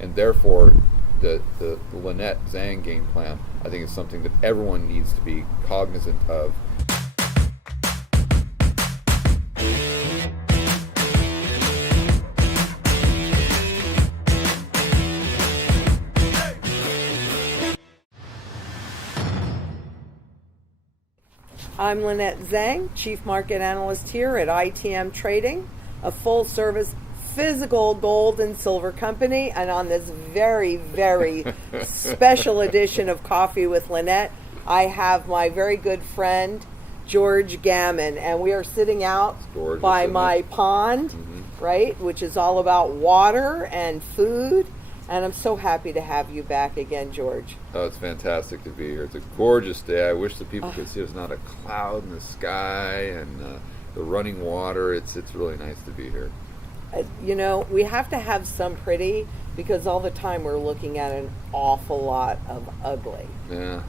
And therefore, the Lynette Zang game plan, I think, is something that everyone needs to be cognizant of. I'm Lynette Zang, Chief Market Analyst here at ITM Trading, a full-service physical gold and silver company. And on this very, very special edition of Coffee with Lynette, I have my very good friend, George Gammon. And we are sitting out by my pond, right, which is all about water and food. And I'm so happy to have you back again, George. Oh, it's fantastic to be here. It's a gorgeous day. I wish the people could see there's not a cloud in the sky and the running water. It's really nice to be here. You know, we have to have some pretty, because all the time we're looking at an awful lot of ugly. Yeah.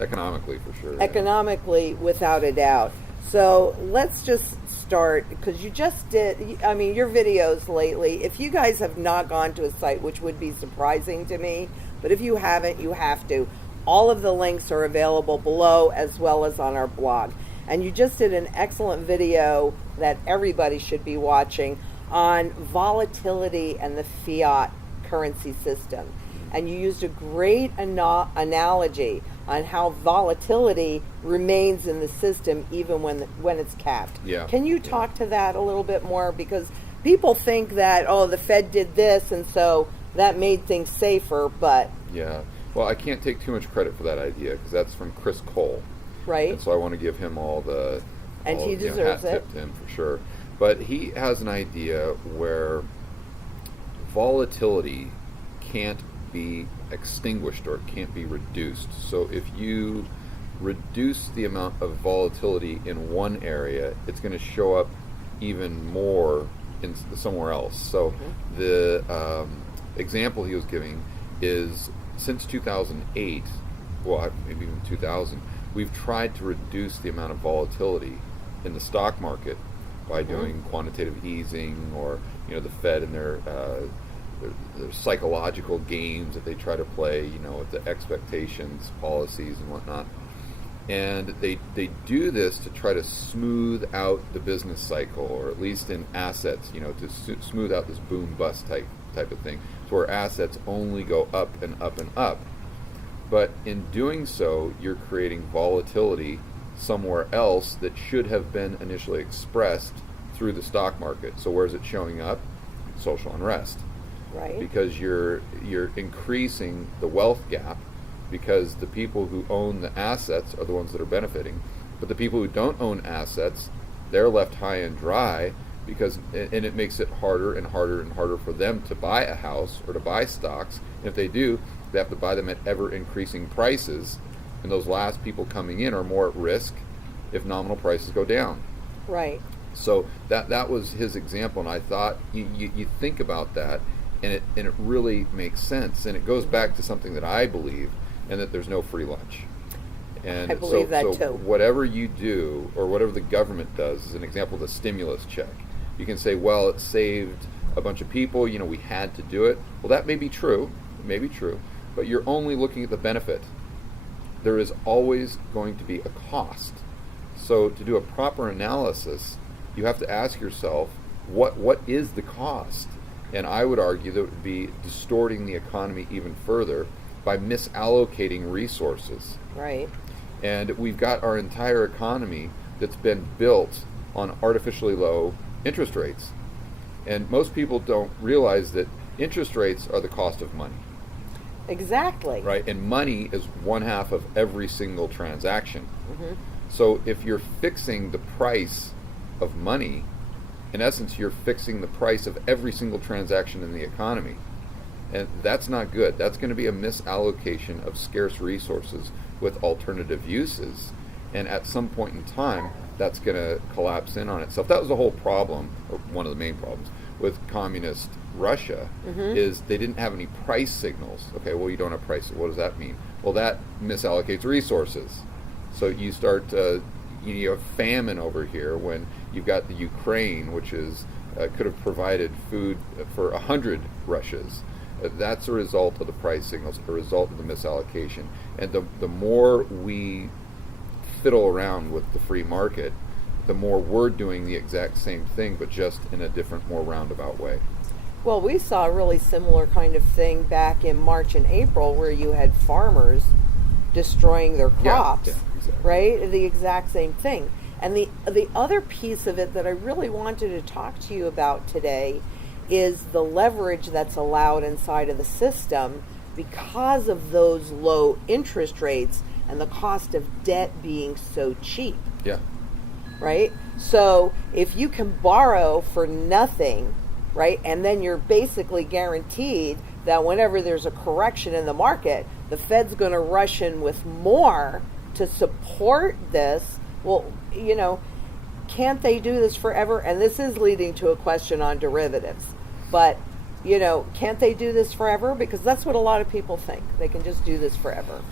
Economically, for sure. Economically, without a doubt. So let's just start, because you just did, I mean, your videos lately, if you guys have not gone to a site, which would be surprising to me, but if you haven't, you have to. All of the links are available below as well as on our blog. And you just did an excellent video that everybody should be watching on volatility and the fiat currency system. And you used a great analogy on how volatility remains in the system even when it's capped. Yeah. Can you talk to that a little bit more? Because people think that, oh, the Fed did this, and so that made things safer, but... Yeah. Well, I can't take too much credit for that idea, because that's from Chris Cole. Right. And so I want to give him all the... And he deserves it. Hat tip to him, for sure. But he has an idea where volatility can't be extinguished or it can't be reduced. So if you reduce the amount of volatility in one area, it's going to show up even more in somewhere else. So the example he was giving is since 2008, well, maybe even 2000, we've tried to reduce the amount of volatility in the stock market by doing quantitative easing, or the Fed and their psychological games that they try to play, with the expectations, policies, and whatnot. And they do this to try to smooth out the business cycle, or at least in assets, to smooth out this boom-bust type of thing, so where assets only go up and up and up. But in doing so, you're creating volatility somewhere else that should have been initially expressed through the stock market. So where's it showing up? Social unrest. Right. Because you're increasing the wealth gap, because the people who own the assets are the ones that are benefiting, but the people who don't own assets, they're left high and dry, and it makes it harder and harder and harder for them to buy a house or to buy stocks. And if they do, they have to buy them at ever increasing prices, and those last people coming in are more at risk if nominal prices go down. Right. So that was his example, and I thought you think about that, and it really makes sense, and it goes back to something that I believe, and that there's no free lunch. And I believe that too. Whatever you do, or whatever the government does, is an example of the stimulus check. You can say, well, it saved a bunch of people, we had to do it. Well, that may be true, but you're only looking at the benefit. There is always going to be a cost. So to do a proper analysis, you have to ask yourself, what is the cost? And I would argue that it would be distorting the economy even further by misallocating resources. Right. And we've got our entire economy that's been built on artificially low interest rates. And most people don't realize that interest rates are the cost of money. Exactly. Right? And money is one half of every single transaction. So if you're fixing the price of money, in essence, you're fixing the price of every single transaction in the economy. And that's not good. That's going to be a misallocation of scarce resources with alternative uses. And at some point in time, that's going to collapse in on itself. That was the whole problem, or one of the main problems, with communist Russia, is they didn't have any price signals. Okay, well, you don't have prices. What does that mean? Well, that misallocates resources. So you start, you have famine over here when you've got the Ukraine, which is could have provided food for 100 Russias. That's a result of the price signals, a result of the misallocation. And the more we fiddle around with the free market, the more we're doing the exact same thing, but just in a different, more roundabout way. Well, we saw a really similar kind of thing back in March and April where you had farmers destroying their crops, exactly. right? The exact same thing. And the other piece of it that I really wanted to talk to you about today is the leverage that's allowed inside of the system because of those low interest rates and the cost of debt being so cheap. Yeah. Right? So if you can borrow for nothing, right, and then you're basically guaranteed that whenever there's a correction in the market, the Fed's going to rush in with more to support this. Well, can't they do this forever? And this is leading to a question on derivatives. But, can't they do this forever? Because that's what a lot of people think. They can just do this forever.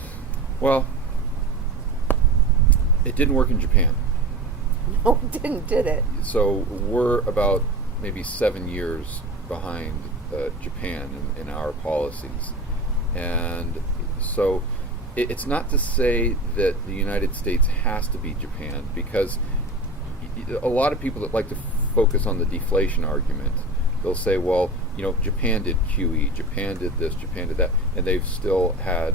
Well, it didn't work in Japan. No, it didn't, did it? So we're about maybe 7 years behind Japan in our policies. And so it's not to say that the United States has to be Japan, because a lot of people that like to focus on the deflation argument, they'll say, well, Japan did QE, Japan did this, Japan did that, and they've still had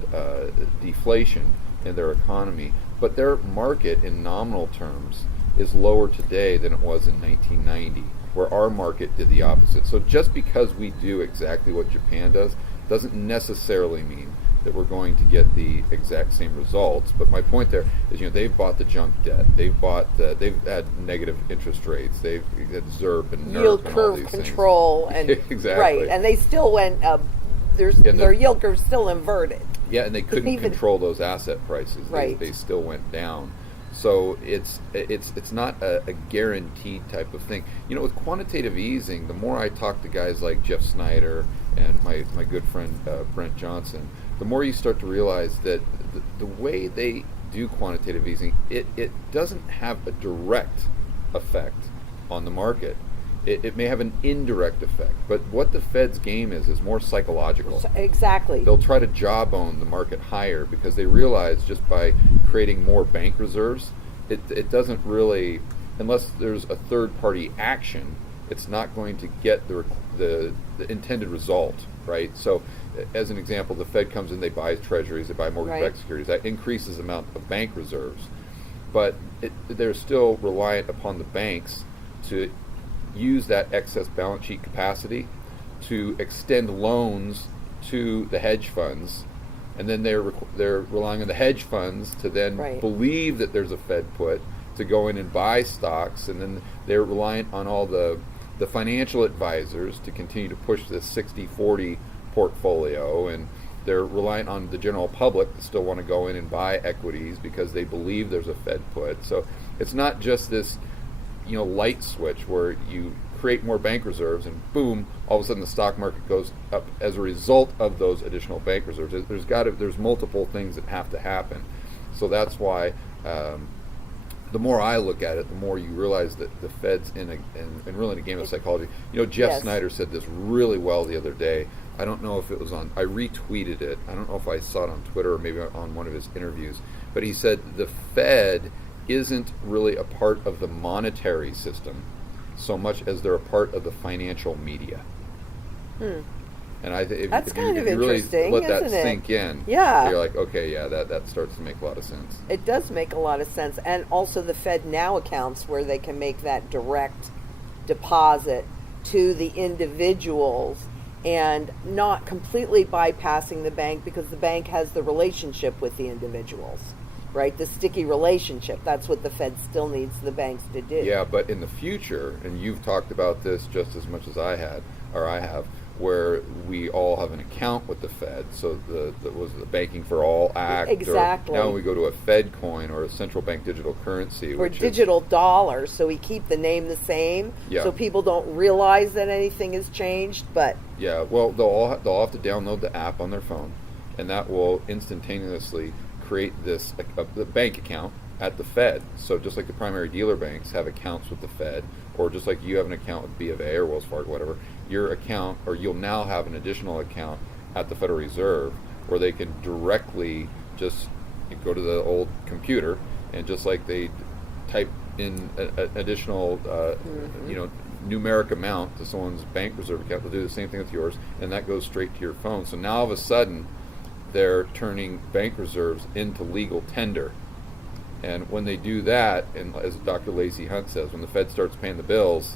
deflation in their economy. But their market in nominal terms is lower today than it was in 1990, where our market did the opposite. So just because we do exactly what Japan does doesn't necessarily mean that we're going to get the exact same results. But my point there is, they've bought the junk debt, they've had negative interest rates, they've had ZERP and NERP yield and curve all these control things. and exactly. Right, and they still went. Their yield curve's still inverted. Yeah, and they couldn't control those asset prices. Right. They still went down. So it's not a guaranteed type of thing. With quantitative easing, the more I talk to guys like Jeff Snyder and my good friend Brent Johnson, the more you start to realize that the way they do quantitative easing, it doesn't have a direct effect on the market. It may have an indirect effect, but what the Fed's game is more psychological. Exactly. They'll try to jawbone the market higher because they realize just by creating more bank reserves, it doesn't really, unless there's a third-party action, it's not going to get the intended result, right? So, as an example, the Fed comes in, they buy treasuries, they buy mortgage-backed securities. That increases the amount of bank reserves, but they're still reliant upon the banks to use that excess balance sheet capacity to extend loans to the hedge funds, and then they're relying on the hedge funds to then believe that there's a Fed put to go in and buy stocks, and then they're reliant on all the financial advisors to continue to push this 60-40 portfolio, and they're reliant on the general public that still want to go in and buy equities because they believe there's a Fed put. So it's not just this light switch where you create more bank reserves and boom, all of a sudden the stock market goes up as a result of those additional bank reserves. There's multiple things that have to happen. So that's why the more I look at it, the more you realize that the Fed's in really in a game of psychology. Jeff Snyder said this really well the other day. I don't know if it was I retweeted it. I don't know if I saw it on Twitter or maybe on one of his interviews. But he said the Fed isn't really a part of the monetary system so much as they're a part of the financial media. And I think if you really let that sink in, you're like, okay, yeah, that starts to make a lot of sense. It does make a lot of sense. And also the Fed now accounts where they can make that direct deposit to the individuals and not completely bypassing the bank, because the bank has the relationship with the individuals. Right, the sticky relationship. That's what the Fed still needs the banks to do. Yeah, but in the future, and you've talked about this just as much as I have, where we all have an account with the Fed. So was the Banking for All Act. Exactly. Or now we go to a Fed coin or a central bank digital currency. Or digital dollars, so we keep the name the same, so people don't realize that anything has changed. But yeah, well, they'll have to download the app on their phone, and that will instantaneously create this the bank account at the Fed. So just like the primary dealer banks have accounts with the Fed, or just like you have an account with B of A or Wells Fargo, whatever, your account, or you'll now have an additional account at the Federal Reserve where they can directly just go to the old computer and just like they type in an additional numeric amount to someone's bank reserve account, they'll do the same thing with yours, and that goes straight to your phone. So now all of a sudden they're turning bank reserves into legal tender. And when they do that, and as Dr. Lacey Hunt says, when the Fed starts paying the bills,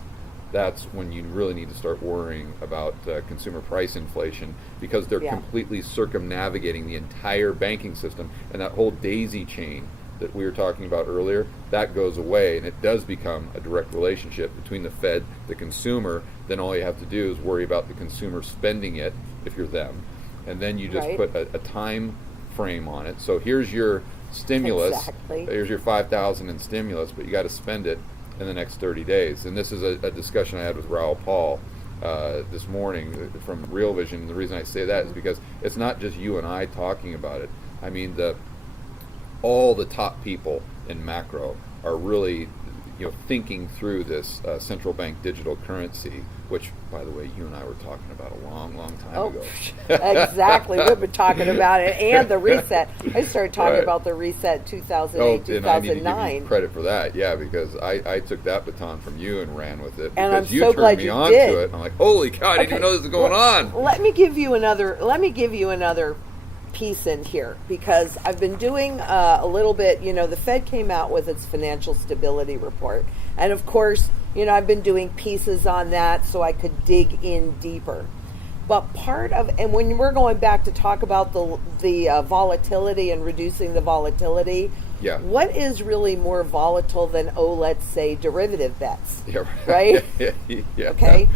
that's when you really need to start worrying about consumer price inflation, because they're completely circumnavigating the entire banking system. And that whole daisy chain that we were talking about earlier, that goes away, and it does become a direct relationship between the Fed, the consumer. Then all you have to do is worry about the consumer spending it, if you're them. And then you just put a time frame on it. So here's your stimulus. Exactly. Here's your $5,000 in stimulus, but you got to spend it in the next 30 days. And this is a discussion I had with Raoul Paul this morning from Real Vision. And the reason I say that is because it's not just you and I talking about it. I mean, all the top people in macro are really thinking through this central bank digital currency, which, by the way, you and I were talking about a long time ago. Exactly. We've been talking about it, and the reset. I started talking about the reset 2008, 2009. And I need to give you credit for that, because I took that baton from you and ran with it. And because I'm so glad you did. To it. I'm like, holy cow, I didn't even know this was going on. Let me give you another piece in here, because I've been doing a little bit. The Fed came out with its financial stability report, and of course, I've been doing pieces on that so I could dig in deeper. But and when we're going back to talk about the volatility and reducing the volatility, what is really more volatile than, let's say, derivative bets? Right? Okay.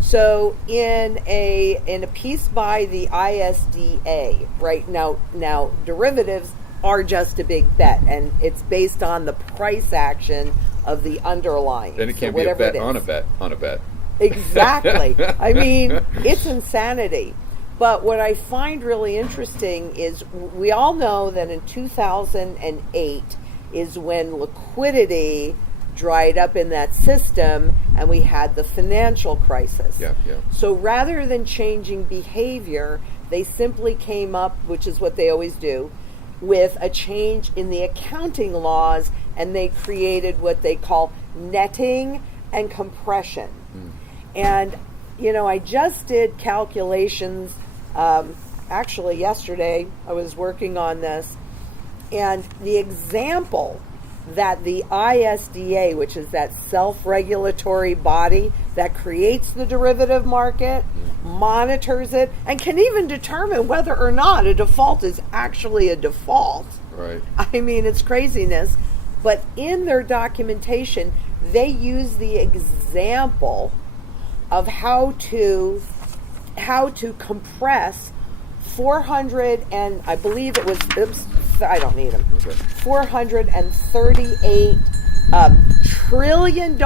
So in a piece by the ISDA, right now derivatives are just a big bet, and it's based on the price action of the underlying. Then it can't be a bet on a bet on a bet. Exactly. I mean, it's insanity. But what I find really interesting is we all know that in 2008 is when liquidity dried up in that system and we had the financial crisis. So rather than changing behavior, they simply came up, which is what they always do, with a change in the accounting laws, and they created what they call netting and compression. And, I just did calculations. Actually, yesterday I was working on this, and the example that the ISDA, which is that self-regulatory body that creates the derivative market, monitors it, and can even determine whether or not a default is actually a default. Right. I mean, it's craziness. But in their documentation, they use the example of how to compress 400, and I believe it was, I don't need them, $438 trillion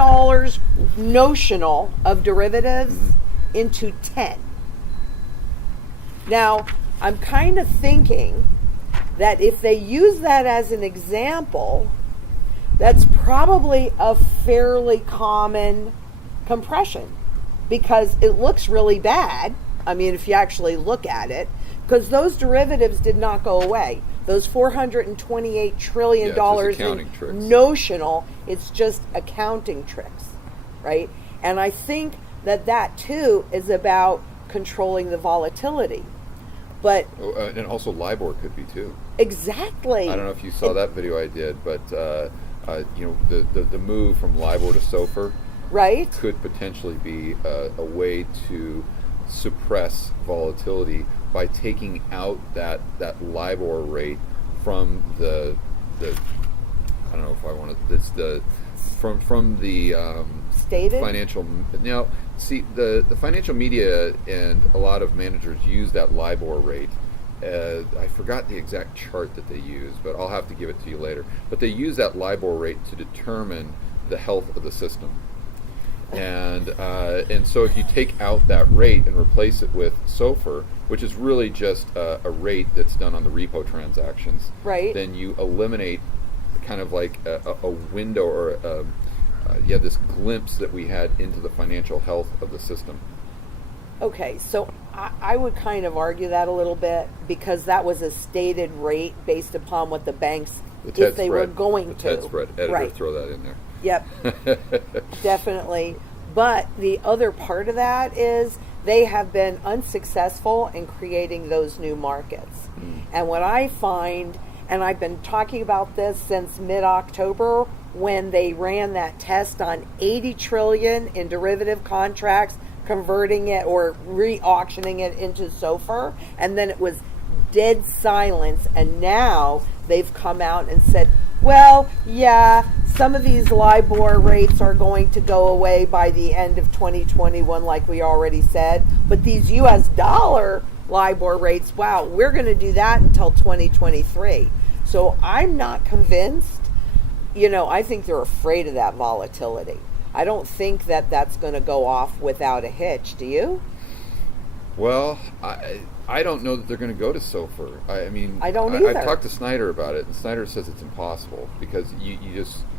notional of derivatives into 10. Now, I'm kind of thinking that if they use that as an example, that's probably a fairly common compression, because it looks really bad. I mean, if you actually look at it, because those derivatives did not go away. Those $428 trillion in notional, it's just accounting tricks, right? And I think that too is about controlling the volatility. But and also LIBOR could be too. Exactly. I don't know if you saw that video I did, but the move from LIBOR to SOFR, right, could potentially be a way to suppress volatility by taking out that LIBOR rate from the I don't know if I want to. It's the from the stated financial. Now, see, the financial media and a lot of managers use that LIBOR rate. I forgot the exact chart that they use, but I'll have to give it to you later. But they use that LIBOR rate to determine the health of the system. And so if you take out that rate and replace it with SOFR, which is really just a rate that's done on the repo transactions, right, then you eliminate kind of like a window or this glimpse that we had into the financial health of the system. Okay, so I would kind of argue that a little bit, because that was a stated rate based upon what the banks, if they were going to. The TED spread. Editor, right. Throw that in there. Yep, definitely. But the other part of that is they have been unsuccessful in creating those new markets. And what I find, and I've been talking about this since mid-October, when they ran that test on 80 trillion in derivative contracts, converting it or re-auctioning it into SOFR, and then it was dead silence. And now they've come out and said, well, yeah, some of these LIBOR rates are going to go away by the end of 2021, like we already said, but these US dollar LIBOR rates, wow, we're going to do that until 2023. So I'm not convinced. I think they're afraid of that volatility. I don't think that that's going to go off without a hitch. Do you? Well, I don't know that they're going to go to SOFR. I mean, I don't either. I've talked to Snyder about it, and Snyder says it's impossible, because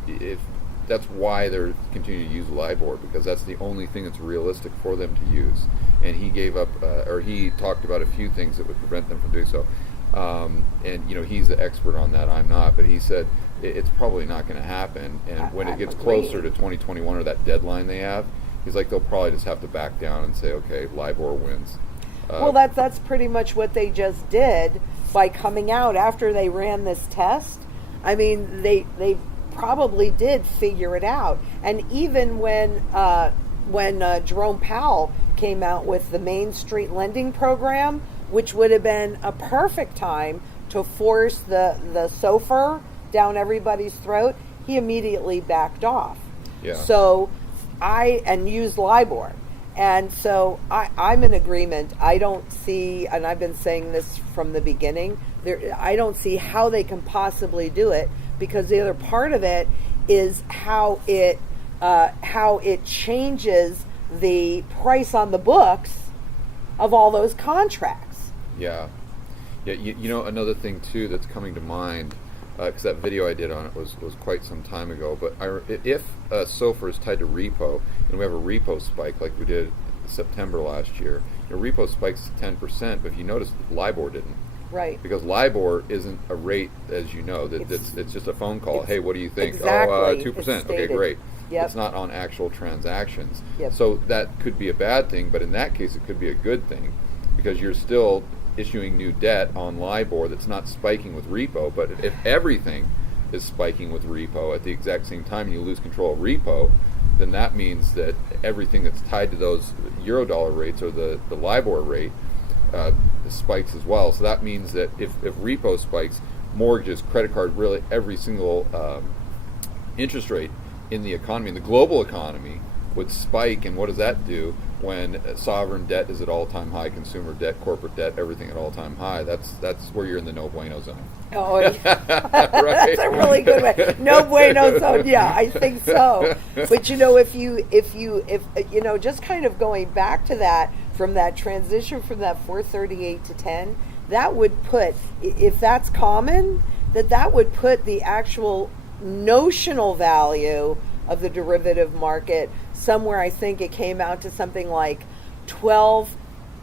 if that's why they're continuing to use LIBOR, because that's the only thing that's realistic for them to use. And he gave up, or he talked about a few things that would prevent them from doing so. And he's the expert on that. I'm not, but he said it's probably not going to happen. And when it gets closer to 2021 or that deadline they have, he's like, they'll probably just have to back down and say, okay, LIBOR wins. Well, that's pretty much what they just did by coming out after they ran this test. I mean, they probably did figure it out. And even when Jerome Powell came out with the Main Street lending program, which would have been a perfect time to force the SOFR down everybody's throat, he immediately backed off. Yeah. So and used LIBOR. And so I'm in agreement. I don't see, and I've been saying this from the beginning, I don't see how they can possibly do it, because the other part of it is how it changes the price on the books of all those contracts. Yeah. Another thing too that's coming to mind, because that video I did on it was quite some time ago, but if SOFR is tied to repo, and we have a repo spike like we did September last year, repo spikes 10%, but if you notice, LIBOR didn't. Right. Because LIBOR isn't a rate, as you know, it's just a phone call. Hey, what do you think? Exactly. 2%. Okay, great. Yep. It's not on actual transactions. Yep. So that could be a bad thing, but in that case it could be a good thing, because you're still issuing new debt on LIBOR that's not spiking with repo. But if everything is spiking with repo at the exact same time and you lose control of repo, then that means that everything that's tied to those Eurodollar rates or the LIBOR rate spikes as well. So that means that if repo spikes, mortgages, credit card, really every single interest rate in the economy, in the global economy, would spike. And what does that do when sovereign debt is at all-time high, consumer debt, corporate debt, everything at all-time high? That's where you're in the no bueno zone. Oh, yeah. That's a really good way. No bueno zone. Yeah, I think so. But if just kind of going back to that, from that transition from that 438 to 10, that would put, if that's common, that would put the actual notional value of the derivative market somewhere. I think it came out to something like 12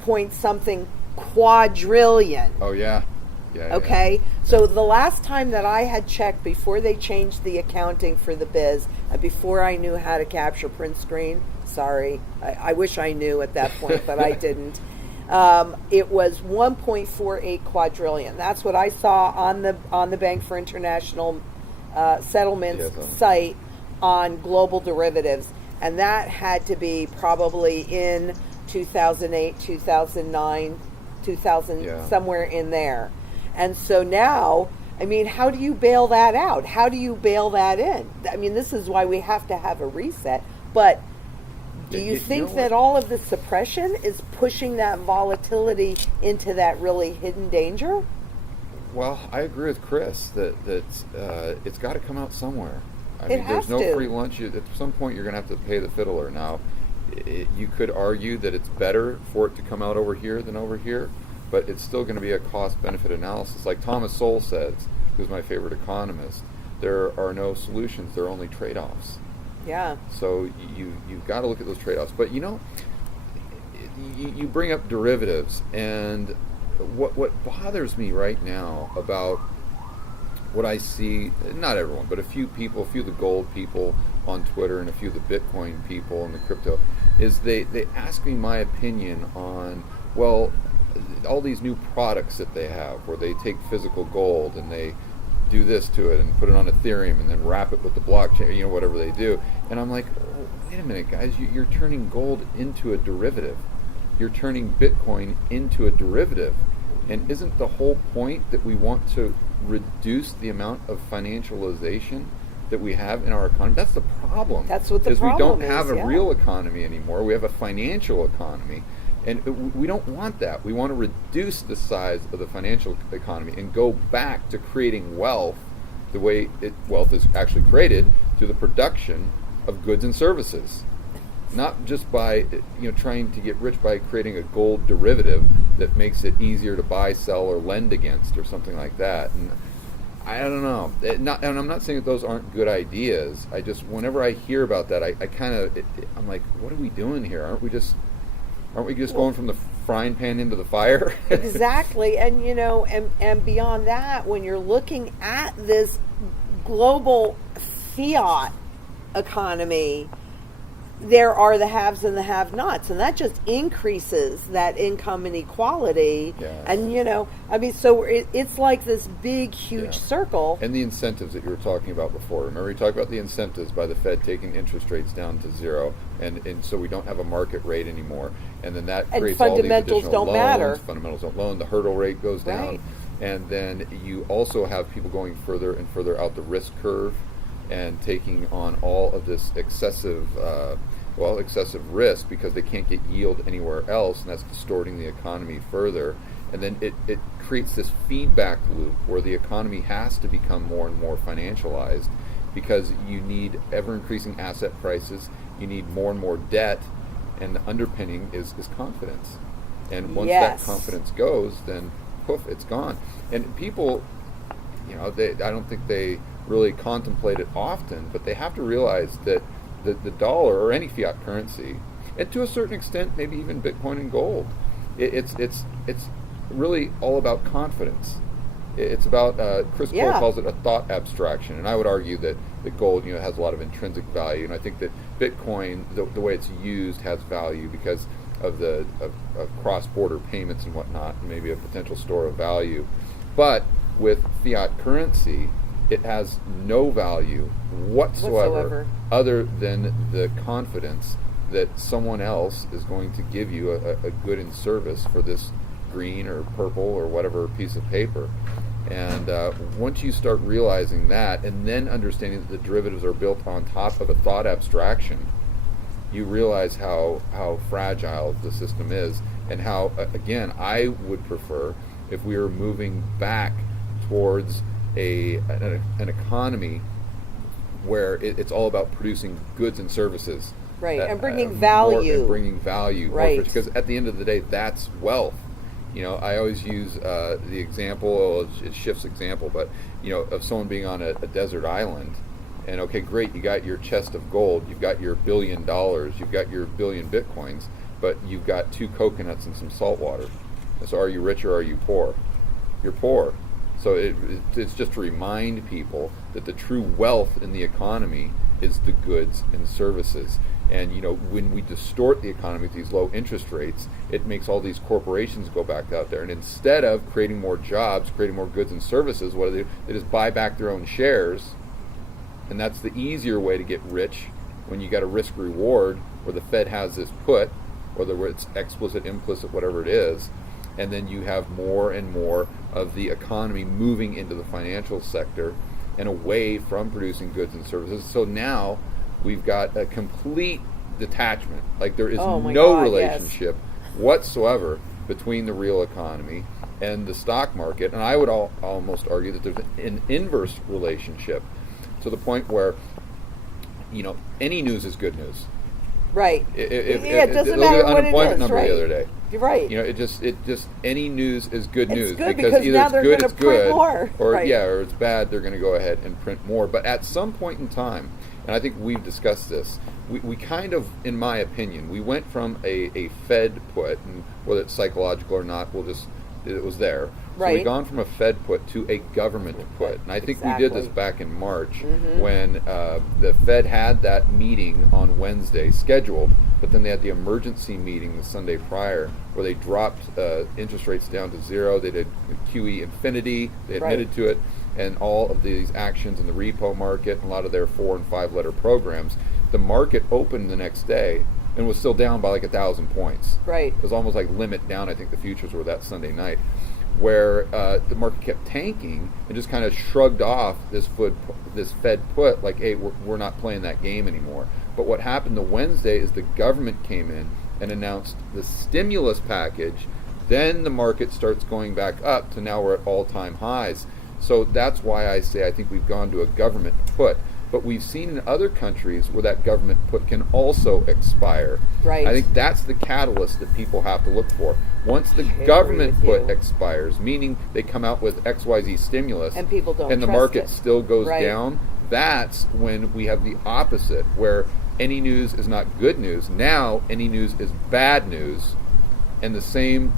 point something quadrillion. Oh yeah. Okay, so the last time that I had checked, before they changed the accounting for the biz, and before I knew how to capture print screen, sorry, I wish I knew at that point, but I didn't. It was 1.48 quadrillion. That's what I saw on the Bank for International Settlements site on global derivatives, and that had to be probably in 2008, 2009, 2000, somewhere in there. And so now, I mean, how do you bail that out? How do you bail that in? I mean, this is why we have to have a reset. But do you think that all of the suppression is pushing that volatility into that really hidden danger? Well, I agree with Chris that it's got to come out somewhere. I mean, has there's no to. free lunch. At some point, you're going to have to pay the fiddler. Now, you could argue that it's better for it to come out over here than over here, but it's still going to be a cost-benefit analysis. Like Thomas Sowell says, who's my favorite economist, there are no solutions. There are only trade-offs. Yeah. So you've got to look at those trade-offs. But you bring up derivatives, and what bothers me right now about what I see, not everyone, but a few people, a few of the gold people on Twitter and a few of the Bitcoin people and the crypto, is they ask me my opinion on, well, all these new products that they have where they take physical gold and they do this to it and put it on Ethereum and then wrap it with the blockchain, whatever they do. And I'm like, oh, wait a minute, guys, you're turning gold into a derivative. You're turning Bitcoin into a derivative. And isn't the whole point that we want to reduce the amount of financialization that we have in our economy? That's the problem. That's what the problem is. We don't have a real economy anymore. We have a financial economy. And we don't want that. We want to reduce the size of the financial economy and go back to creating wealth the way wealth is actually created, through the production of goods and services. Not just by trying to get rich by creating a gold derivative that makes it easier to buy, sell, or lend against, or something like that. And I don't know. And I'm not saying that those aren't good ideas. I just, whenever I hear about that, I'm like, what are we doing here? Aren't we just going from the frying pan into the fire? Exactly. And and beyond that, when you're looking at this global fiat economy, there are the haves and the have-nots, and that just increases that income inequality. Yes. And so it's like this big, huge circle. And the incentives that you were talking about before. Remember, you talked about the incentives by the Fed taking interest rates down to zero, and so we don't have a market rate anymore. And then that creates all these additional loans. Fundamentals don't loan. The hurdle rate goes down. Right. And then you also have people going further and further out the risk curve and taking on all of this excessive risk because they can't get yield anywhere else, and that's distorting the economy further. And then it creates this feedback loop where the economy has to become more and more financialized, because you need ever-increasing asset prices, you need more and more debt, and the underpinning is confidence. And once that confidence goes, then poof, it's gone. And people, I don't think they really contemplate it often, but they have to realize that the dollar, or any fiat currency, and to a certain extent maybe even Bitcoin and gold, it's really all about confidence. It's about, Chris Cole calls it a thought abstraction, and I would argue that gold has a lot of intrinsic value, and I think that Bitcoin, the way it's used, has value because of the of cross-border payments and whatnot, and maybe a potential store of value. But with fiat currency, it has no value whatsoever other than the confidence that someone else is going to give you a good in service for this green or purple or whatever piece of paper. And once you start realizing that, and then understanding that the derivatives are built on top of a thought abstraction, you realize how fragile the system is, and how, again, I would prefer if we were moving back towards an economy where it's all about producing goods and services, right, and bringing value, right? Because at the end of the day, that's wealth. I always use the example. It shifts example, but of someone being on a desert island, and okay, great, you got your chest of gold, you've got your $1 billion, you've got your 1 billion bitcoins, but you've got 2 coconuts and some salt water. So, are you rich or are you poor? You're poor. So it's just to remind people that the true wealth in the economy is the goods and services. And when we distort the economy with these low interest rates, it makes all these corporations go back out there. And instead of creating more jobs, creating more goods and services, what do? They just buy back their own shares. And that's the easier way to get rich, when you got a risk reward where the Fed has this put, whether it's explicit, implicit, whatever it is. And then you have more and more of the economy moving into the financial sector and away from producing goods and services. So now we've got a complete detachment. Like, there is no relationship whatsoever between the real economy and the stock market. And I would almost argue that there's an inverse relationship, to the point where any news is good news. Right. It doesn't look at matter the what it unemployment is, number right? the other day. You're right. It just any news is good It's news good because because either now it's they're good, gonna it's print good, more. or Right. or it's bad. They're going to go ahead and print more. But at some point in time, and I think we've discussed this, we kind of, in my opinion, we went from a Fed put, and whether it's psychological or not, it was there. So Right. we've gone from a Fed put to a government put. And I think we did this back in March when the Fed had that meeting on Wednesday scheduled, but then they had the emergency meeting the Sunday prior where they dropped interest rates down to zero. They did QE infinity. They admitted to it. And all of these actions in the repo market, and a lot of their 4 and 5 letter programs, the market opened the next day and was still down by like 1,000 points. Right. It was almost like limit down. I think the futures were that Sunday night, where the market kept tanking and just kind of shrugged off this Fed put, like, hey, we're not playing that game anymore. But what happened the Wednesday is the government came in and announced the stimulus package. Then the market starts going back up to now we're at all-time highs. So that's why I say I think we've gone to a government put. But we've seen in other countries where that government put can also expire. Right. I think that's the catalyst that people have to look for. Once the government put expires, meaning they come out with XYZ stimulus, and people don't and the trust market it. still goes Right. down, that's when we have the opposite, where any news is not good news. Now any news is bad news, and the same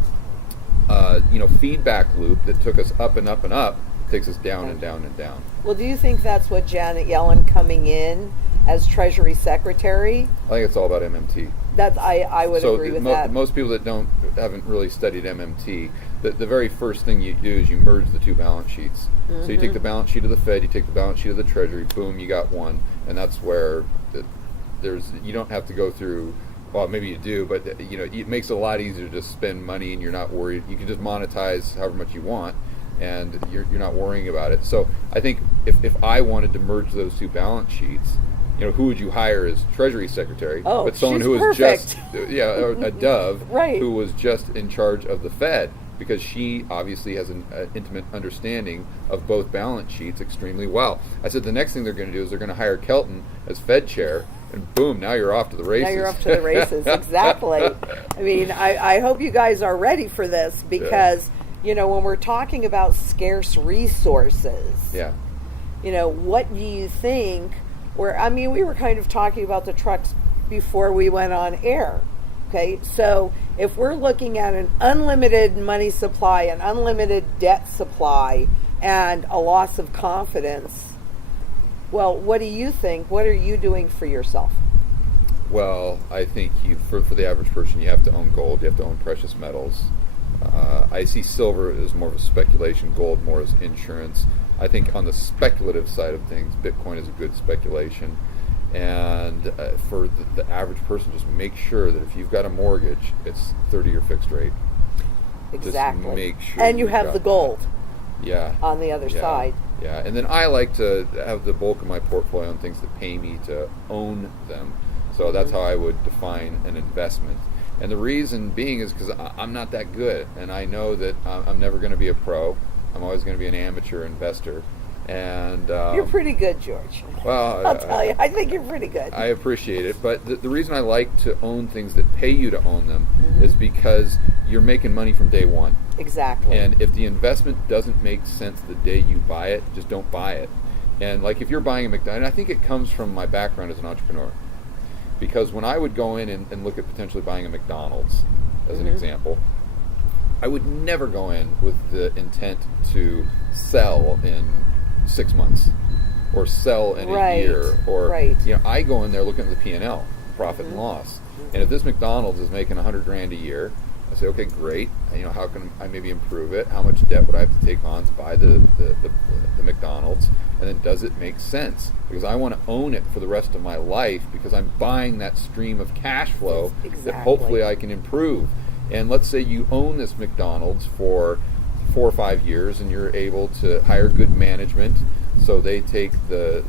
feedback loop that took us up and up and up takes us down and down and down. Well, do you think that's what Janet Yellen coming in as Treasury Secretary? I think it's all about MMT. I would agree with that. Most people that haven't really studied MMT, the very first thing you do is you merge the two balance sheets. So you take the balance sheet of the Fed, you take the balance sheet of the Treasury, boom, you got one, and that's where you don't have to go through. Well, maybe you do, but it makes it a lot easier to spend money, and you're not worried. You can just monetize however much you want, and you're not worrying about it. So I think if I wanted to merge those two balance sheets, who would you hire as Treasury Secretary? Oh, but someone she's who was perfect. a dove, Right. who was just in charge of the Fed, because she obviously has an intimate understanding of both balance sheets extremely well. I said the next thing they're going to do is they're going to hire Kelton as Fed chair, and boom, now you're off to the races. Now you're off to the races, exactly. I mean, I hope you guys are ready for this because, when we're talking about scarce resources, what do you think? We were kind of talking about the trucks before we went on air. Okay, so if we're looking at an unlimited money supply, an unlimited debt supply, and a loss of confidence, well, what do you think? What are you doing for yourself? Well, I think for the average person, you have to own gold, you have to own precious metals. I see silver as more of a speculation, gold more as insurance. I think on the speculative side of things, Bitcoin is a good speculation. And for the average person, just make sure that if you've got a mortgage, it's 30-year fixed rate. Exactly. Just make sure. And you have the gold. Yeah. On the other side. Yeah. And then I like to have the bulk of my portfolio on things that pay me to own them. So that's how I would define an investment. And the reason being is because I'm not that good, and I know that I'm never going to be a pro. I'm always going to be an amateur investor. And you're pretty good, George. Well, I'll tell you, I think you're pretty good. I appreciate it, but the reason I like to own things that pay you to own them is because you're making money from day one. Exactly. And if the investment doesn't make sense the day you buy it, just don't buy it. And like if you're buying a McDonald's, and I think it comes from my background as an entrepreneur, because when I would go in and look at potentially buying a McDonald's, as an example, I would never go in with the intent to sell in 6 months or sell in a year, or I go in there looking at the P&L, profit and loss, and if this McDonald's is making $100,000 a year, I say, okay, great. How can I maybe improve it? How much debt would I have to take on to buy the McDonald's? And then does it make sense? Because I want to own it for the rest of my life, because I'm buying that stream of cash flow that hopefully I can improve. And let's say you own this McDonald's for 4 or 5 years, and you're able to hire good management, so they take the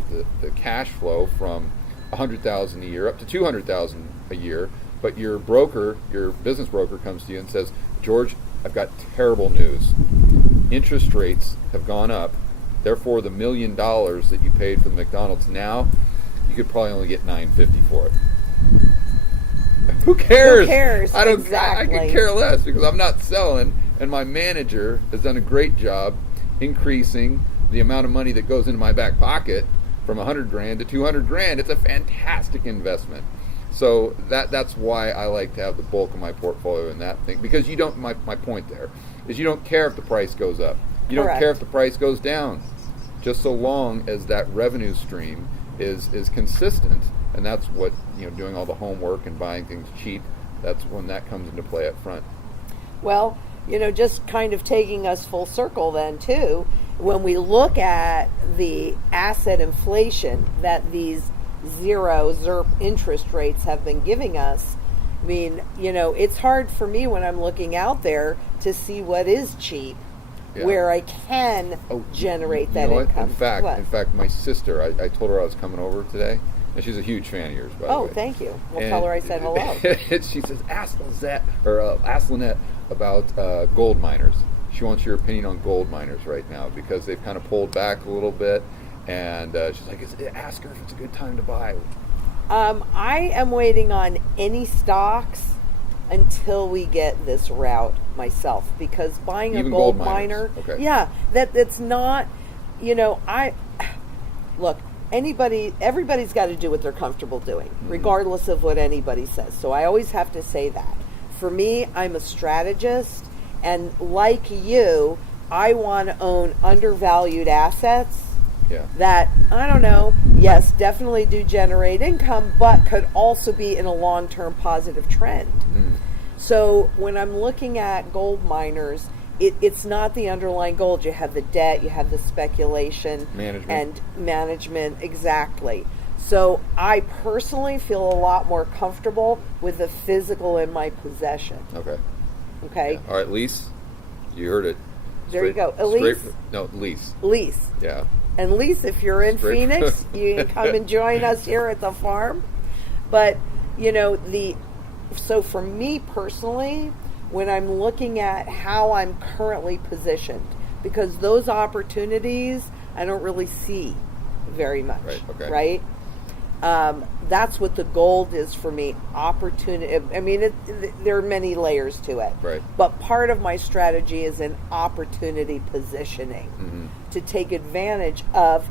cash flow from $100,000 a year up to $200,000 a year. But your business broker comes to you and says, George, I've got terrible news. Interest rates have gone up. Therefore, the $1 million that you paid for the McDonald's now, you could probably only get $950 for it. Who cares? Who cares? I don't. Exactly. I could care less because I'm not selling, and my manager has done a great job increasing the amount of money that goes into my back pocket from $100,000 to $200,000. It's a fantastic investment. So that's why I like to have the bulk of my portfolio in that thing, because you don't. My point there is you don't care if the price goes up. You don't Correct. care if the price goes down, just so long as that revenue stream is consistent. And that's what, doing all the homework and buying things cheap. That's when that comes into play up front. Well, just kind of taking us full circle then too, when we look at the asset inflation that these zero ZERP interest rates have been giving us, I mean, it's hard for me when I'm looking out there to see what is cheap, where I can generate that income. In fact, my sister, I told her I was coming over today, and she's a huge fan of yours, by the way. Oh, thank you. We'll tell her I said hello. She says, ask Lynette about gold miners. She wants your opinion on gold miners right now because they've kind of pulled back a little bit. And she's like, ask her if it's a good time to buy. I am waiting on any stocks until we get this route myself, because buying Even a gold miners. miner, Okay. that's not, look, everybody's got to do what they're comfortable doing, regardless of what anybody says. So I always have to say that. For me, I'm a strategist, and like you, I want to own undervalued assets. Yeah. That, I don't know, yes, definitely do generate income, but could also be in a long-term positive trend. So when I'm looking at gold miners, it's not the underlying gold. You have the debt, you have the speculation. Management, exactly. So I personally feel a lot more comfortable with the physical in my possession. Okay? Yeah. All right, lease. You heard it. There you go. Lease. Lease. Yeah. And Lisa, if you're in Phoenix, you can come and join us here at the farm. But, so for me personally, when I'm looking at how I'm currently positioned, because those opportunities I don't really see very much, right? That's what the gold is for me, opportunity. I mean, there are many layers to it. Right. But part of my strategy is an opportunity positioning to take advantage of,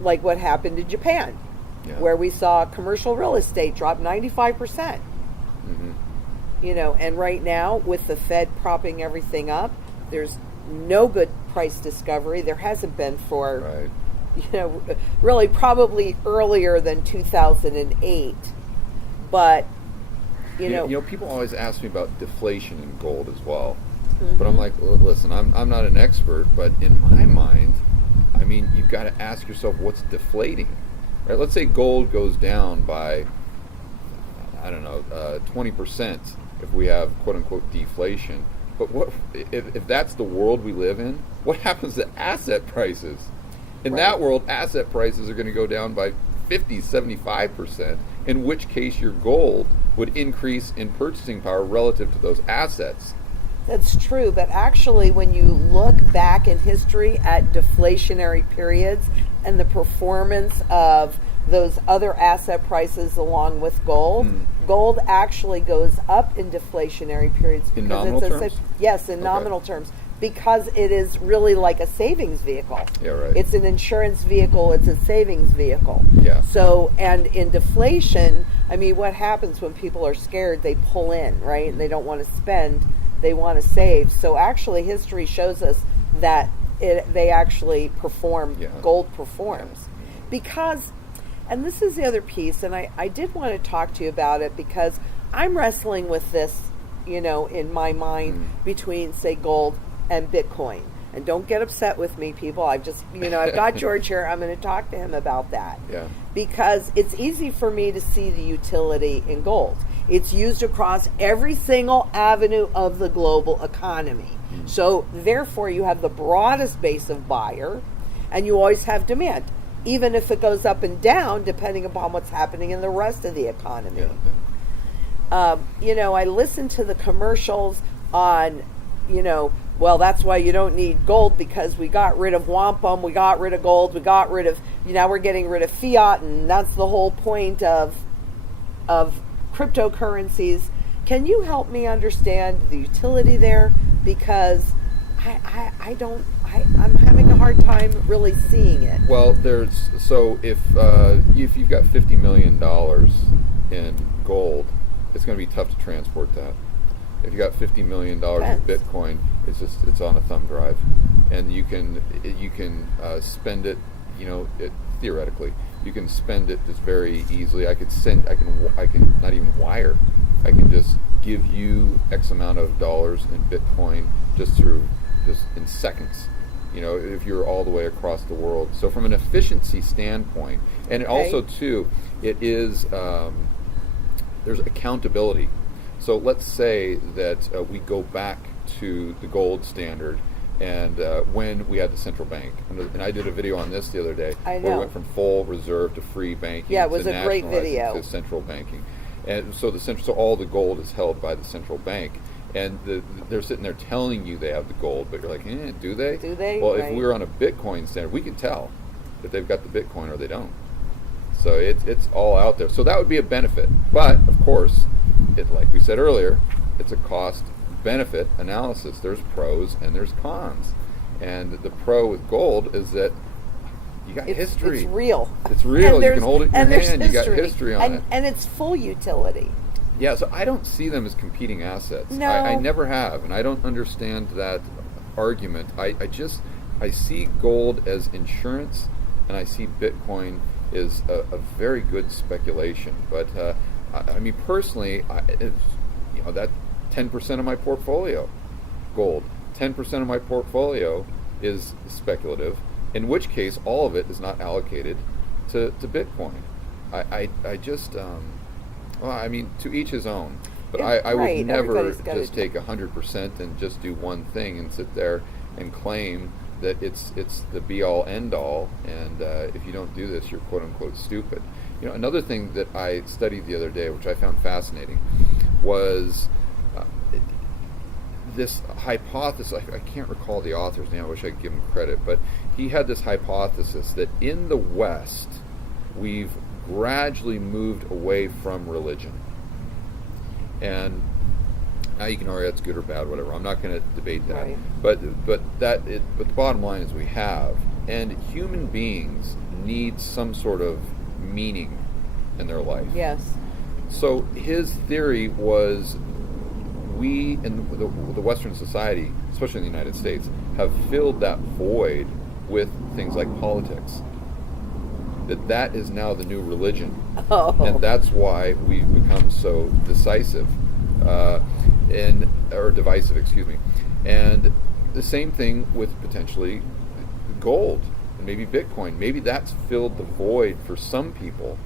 like what happened in Japan, where we saw commercial real estate drop 95%. And right now, with the Fed propping everything up, there's no good price discovery. There hasn't been for... really probably earlier than 2008, but people always ask me about deflation in gold as well, but I'm like, well, listen, I'm not an expert, but in my mind, I mean, you've got to ask yourself what's deflating, right? Let's say gold goes down by, I don't know, 20% if we have quote unquote deflation. But what if that's the world we live in? What happens to asset prices? In that world, asset prices are going to go down by 50, 75%, in which case your gold would increase in purchasing power relative to those assets. That's true, but actually when you look back in history at deflationary periods and the performance of those other asset prices along with gold, gold actually goes up in deflationary periods. In nominal terms? Yes, in nominal terms. Because it is really like a savings vehicle. Yeah, right. It's an insurance vehicle. It's a savings vehicle. Yeah. So, and in deflation, I mean, what happens when people are scared? They pull in, right? And they don't want to spend. They want to save. So actually, history shows us that they actually perform. Yeah. Gold performs. Because, and this is the other piece, and I did want to talk to you about it because I'm wrestling with this, in my mind between, say, gold and Bitcoin. And don't get upset with me, people. I've got George here. I'm going to talk to him about that. Yeah. Because it's easy for me to see the utility in gold. It's used across every single avenue of the global economy. So therefore you have the broadest base of buyer and you always have demand, even if it goes up and down depending upon what's happening in the rest of the economy. I listen to the commercials on, well, that's why you don't need gold because we got rid of wampum, we got rid of gold, we got rid of, now we're getting rid of fiat, and that's the whole point of cryptocurrencies. Can you help me understand the utility there? Because I'm having a hard time really seeing it. Well, if you've got $50 million in gold, it's going to be tough to transport that. If you got $50 million in Bitcoin, it's on a thumb drive, and you can spend it. Theoretically, you can spend it just very easily. I can not even wire. I can just give you X amount of dollars in Bitcoin just in seconds. If you're all the way across the world. So from an efficiency standpoint, and also too, it is there's accountability. So let's say that we go back to the gold standard, and when we had the central bank, and I did a video on this the other day, where we went from full reserve to free banking. Yeah, it was a great video. To central banking, and so all the gold is held by the central bank. And they're sitting there telling you they have the gold, but you're like, do they? Do they? Well, if we're on a Bitcoin standard, we can tell if they've got the Bitcoin or they don't. So it's all out there. So that would be a benefit. But, of course, like we said earlier, it's a cost-benefit analysis. There's pros and there's cons. And the pro with gold is that you got history. It's real. It's real. You can hold it in your hand. You got history on it. And it's full utility. Yeah, so I don't see them as competing assets. No. I never have, and I don't understand that argument. I see gold as insurance, and I see Bitcoin as a very good speculation. But I mean, personally, that 10% of my portfolio, gold, 10% of my portfolio is speculative. In which case, all of it is not allocated to Bitcoin. I just. Well, I mean, to each his own. But I would never just take 100% and just do one thing and sit there and claim that it's the be-all, end-all, and if you don't do this, you're quote-unquote stupid. Another thing that I studied the other day, which I found fascinating, was this hypothesis. I can't recall the author's name. I wish I could give him credit. But he had this hypothesis that in the West, we've gradually moved away from religion. And now you can argue that's good or bad, whatever. I'm not going to debate that. Right. But the bottom line is we have, and human beings need some sort of meaning in their life. Yes. So his theory was we in the Western society, especially in the United States, have filled that void with things like politics. That is now the new religion. Oh. And that's why we've become so decisive, or divisive, excuse me. And the same thing with potentially gold and maybe Bitcoin. Maybe that's filled the void for some people,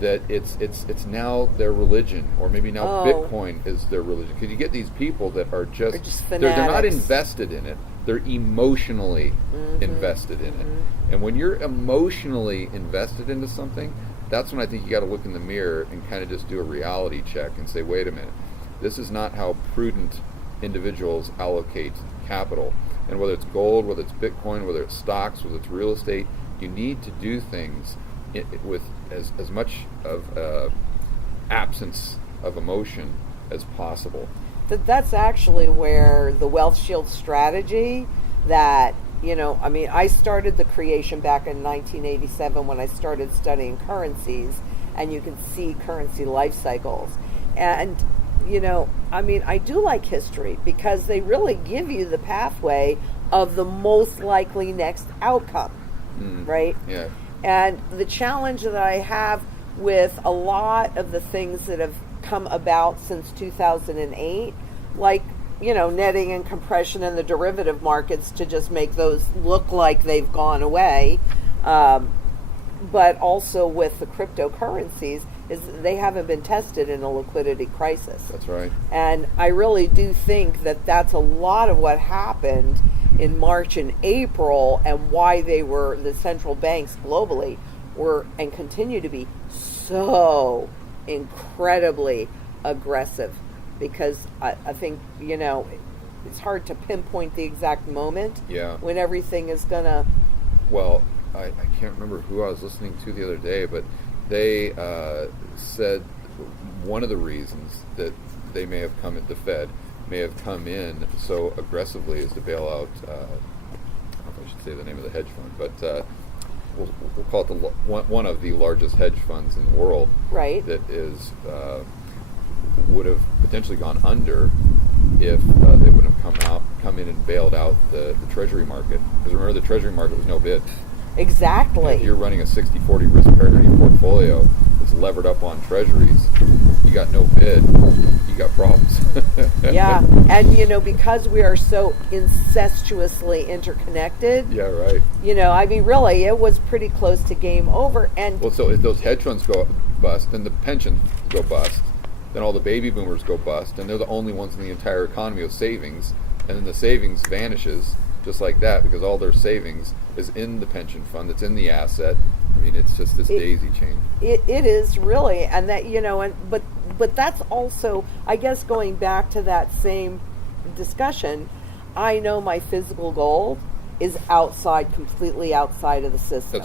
that it's now their religion, or maybe now Bitcoin is their religion. Because you get these people that are just they're not invested in it. They're emotionally invested in it. And when you're emotionally invested into something, that's when I think you got to look in the mirror and kind of just do a reality check and say, wait a minute, this is not how prudent individuals allocate capital. And whether it's gold, whether it's Bitcoin, whether it's stocks, whether it's real estate, you need to do things with as much of absence of emotion as possible. That's actually where the Wealth Shield strategy that, I started the creation back in 1987 when I started studying currencies, and you can see currency life cycles. And, I do like history because they really give you the pathway of the most likely next outcome, right? Yeah. And the challenge that I have with a lot of the things that have come about since 2008, like, netting and compression in the derivative markets to just make those look like they've gone away, but also with the cryptocurrencies, is they haven't been tested in a liquidity crisis. That's right. And I really do think that that's a lot of what happened in March and April, and why the central banks globally were and continue to be so incredibly aggressive, because I think, it's hard to pinpoint the exact moment when everything is going to... Well, I can't remember who I was listening to the other day, but they said one of the reasons that they may have come at the Fed may have come in so aggressively is to bail out. I don't know if I should say the name of the hedge fund, but we'll call it one of the largest hedge funds in the world. Right. That is would have potentially gone under if they wouldn't have come in and bailed out the Treasury market. Because remember, the Treasury market was no bid. Exactly. If you're running a 60-40 risk parity portfolio that's levered up on Treasuries, you got no bid, you got problems. Yeah, and because we are so incestuously interconnected. Yeah, right. I mean, really, it was pretty close to game over. And well, so if those hedge funds go bust, then the pensions go bust, then all the baby boomers go bust, and they're the only ones in the entire economy with savings, and then the savings vanishes just like that because all their savings is in the pension fund, it's in the asset. I mean, it's just this daisy chain. It is really, and that but that's also, I guess, going back to that same discussion. I know my physical gold is completely outside of the system.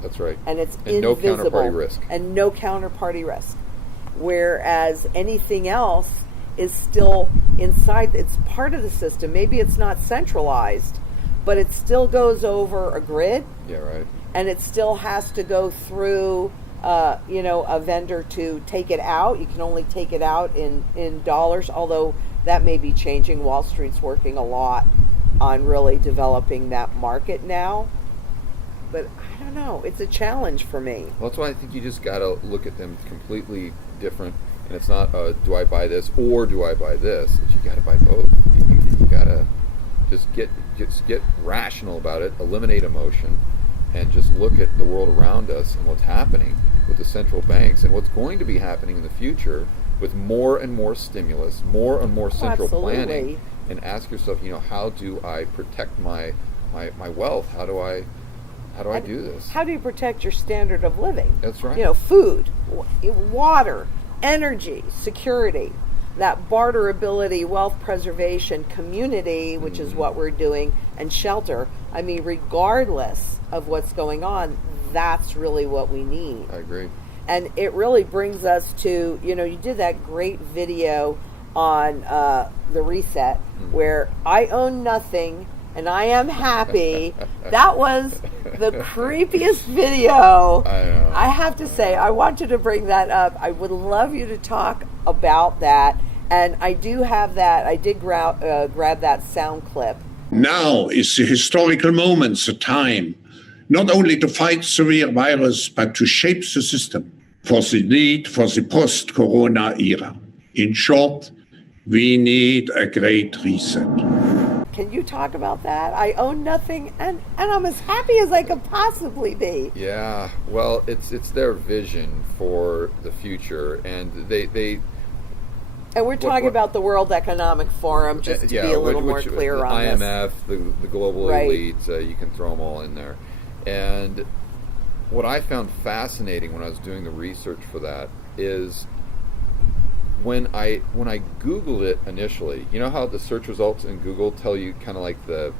That's right. And it's and invisible. No counterparty risk. And no counterparty risk. Whereas anything else is still inside, it's part of the system. Maybe it's not centralized, but it still goes over a grid. Yeah, right. And it still has to go through, a vendor to take it out. You can only take it out in dollars, although that may be changing. Wall Street's working a lot on really developing that market now. But I don't know. It's a challenge for me. Well, that's why I think you just got to look at them completely different. And it's not, do I buy this or do I buy this? But you got to buy both. You got to just get rational about it, eliminate emotion, and just look at the world around us and what's happening with the central banks and what's going to be happening in the future with more and more stimulus, more and more central planning, and ask yourself, how do I protect my wealth? How do I do this? How do you protect your standard of living? That's right. Food, water, energy, security, that barterability, wealth preservation, community, which is what we're doing, and shelter. I mean, regardless of what's going on, that's really what we need. I agree. And it really brings us to, you did that great video on the reset where I own nothing and I am happy. That was the creepiest video. I know. I have to say, I want you to bring that up. I would love you to talk about that. And I do have that. I did grab that sound clip. Now is the historical moment, the time, not only to fight severe virus, but to shape the system for the need for the post-corona era. In short, we need a great reset. Can you talk about that? I own nothing, and I'm as happy as I could possibly be. Yeah, well, it's their vision for the future, and they and we're talking about the World Economic Forum, just to be a little more clear on this. IMF, the global elite, you can throw them all in there. And what I found fascinating when I was doing the research for that is when I Googled it initially, you know how the search results in Google tell you kind of like the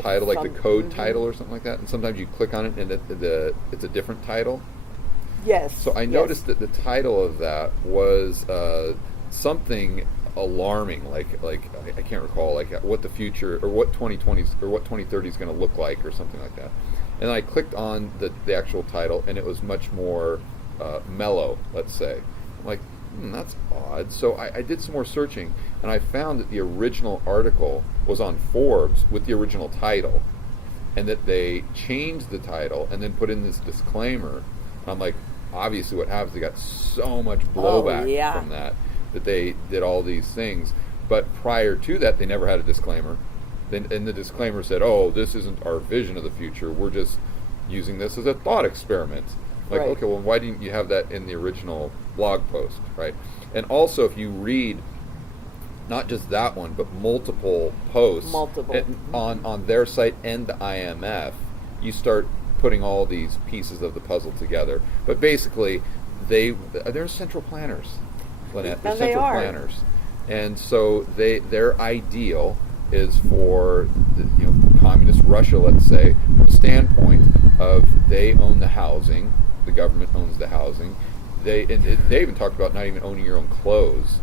title, like the code title or something like that, and sometimes you click on it and it's a different title. Yes. So I noticed that the title of that was something alarming, like I can't recall, like what the future or what 2020 or what 2030 is going to look like or something like that. And I clicked on the actual title, and it was much more mellow, let's say. I'm like, that's odd. So I did some more searching, and I found that the original article was on Forbes with the original title, and that they changed the title and then put in this disclaimer. And I'm like, obviously what happens, they got so much blowback from that they did all these things. But prior to that, they never had a disclaimer. And the disclaimer said, this isn't our vision of the future. We're just using this as a thought experiment. Like, okay, well, why didn't you have that in the original blog post, right? And also, if you read not just that one, but multiple posts on their site and the IMF, you start putting all these pieces of the puzzle together. But basically, they're central planners, Lynette. They're central planners. And so their ideal is for communist Russia, let's say, from a standpoint of they own the housing, the government owns the housing, they even talked about not even owning your own clothes,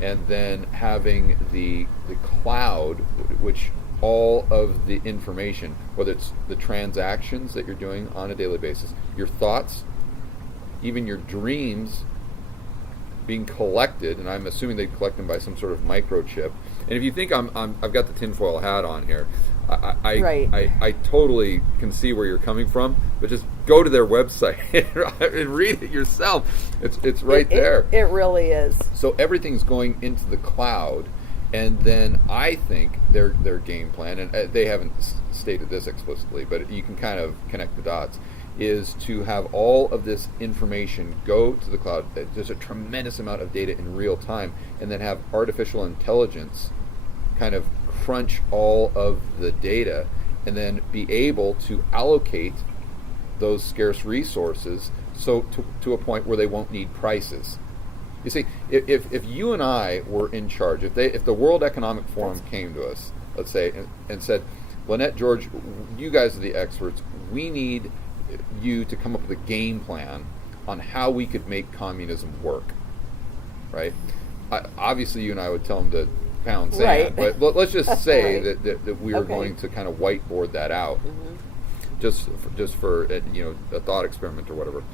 and then having the cloud, which all of the information, whether it's the transactions that you're doing on a daily basis, your thoughts, even your dreams, being collected, and I'm assuming they collect them by some sort of microchip. And if you think I've got the tinfoil hat on here, I totally can see where you're coming from, but just go to their website and read it yourself. It's right there. It really is. So everything's going into the cloud, and then I think their game plan, and they haven't stated this explicitly, but you can kind of connect the dots, is to have all of this information go to the cloud. There's a tremendous amount of data in real time, and then have artificial intelligence kind of crunch all of the data, and then be able to allocate those scarce resources so to a point where they won't need prices. You see, if you and I were in charge, if the World Economic Forum came to us, let's say, and said, Lynette, George, you guys are the experts, we need you to come up with a game plan on how we could make communism work, right? Obviously, you and I would tell them to pound sand, right. But let's just say right. that we are going to kind of whiteboard that out, just for a thought experiment or whatever.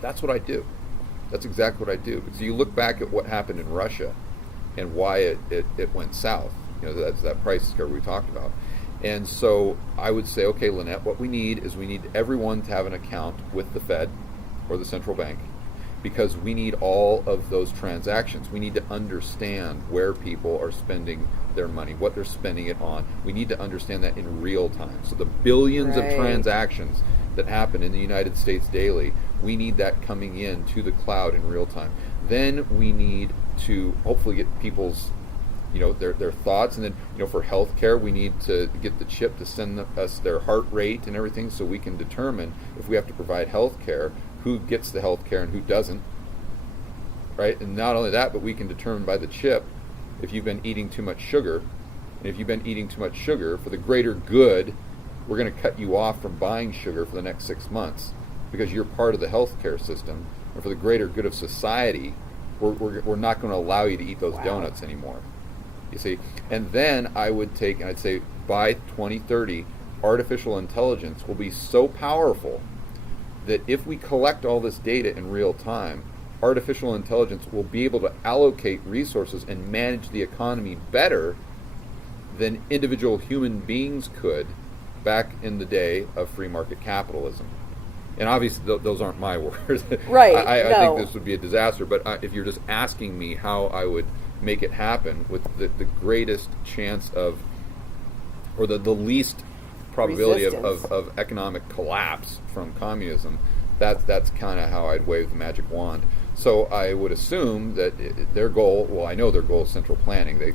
That's what I do. That's exactly what I do. Because you look back at what happened in Russia and why it went south. That's that price scare we talked about. And so I would say, okay, Lynette, what we need everyone to have an account with the Fed or the central bank, because we need all of those transactions. We need to understand where people are spending their money, what they're spending it on. We need to understand that in real time. So the billions of transactions that happen in the United States daily, we need that coming in to the cloud in real time. Then we need to hopefully get people's their thoughts, and then for healthcare we need to get the chip to send us their heart rate and everything, so we can determine if we have to provide healthcare, who gets the healthcare and who doesn't, right? And not only that, but we can determine by the chip if you've been eating too much sugar, and if you've been eating too much sugar, for the greater good, we're going to cut you off from buying sugar for the next 6 months because you're part of the healthcare system, and for the greater good of society, we're not going to allow you to eat those donuts anymore. You see, and then I'd say by 2030, artificial intelligence will be so powerful that if we collect all this data in real time, artificial intelligence will be able to allocate resources and manage the economy better than individual human beings could back in the day of free market capitalism. And obviously those aren't my words. Right. I think this would be a disaster, but if you're just asking me how I would make it happen with the greatest chance of, or the least probability of economic collapse from communism, that's kind of how I'd wave the magic wand. So I would assume that their goal, well, I know their goal is central planning. They're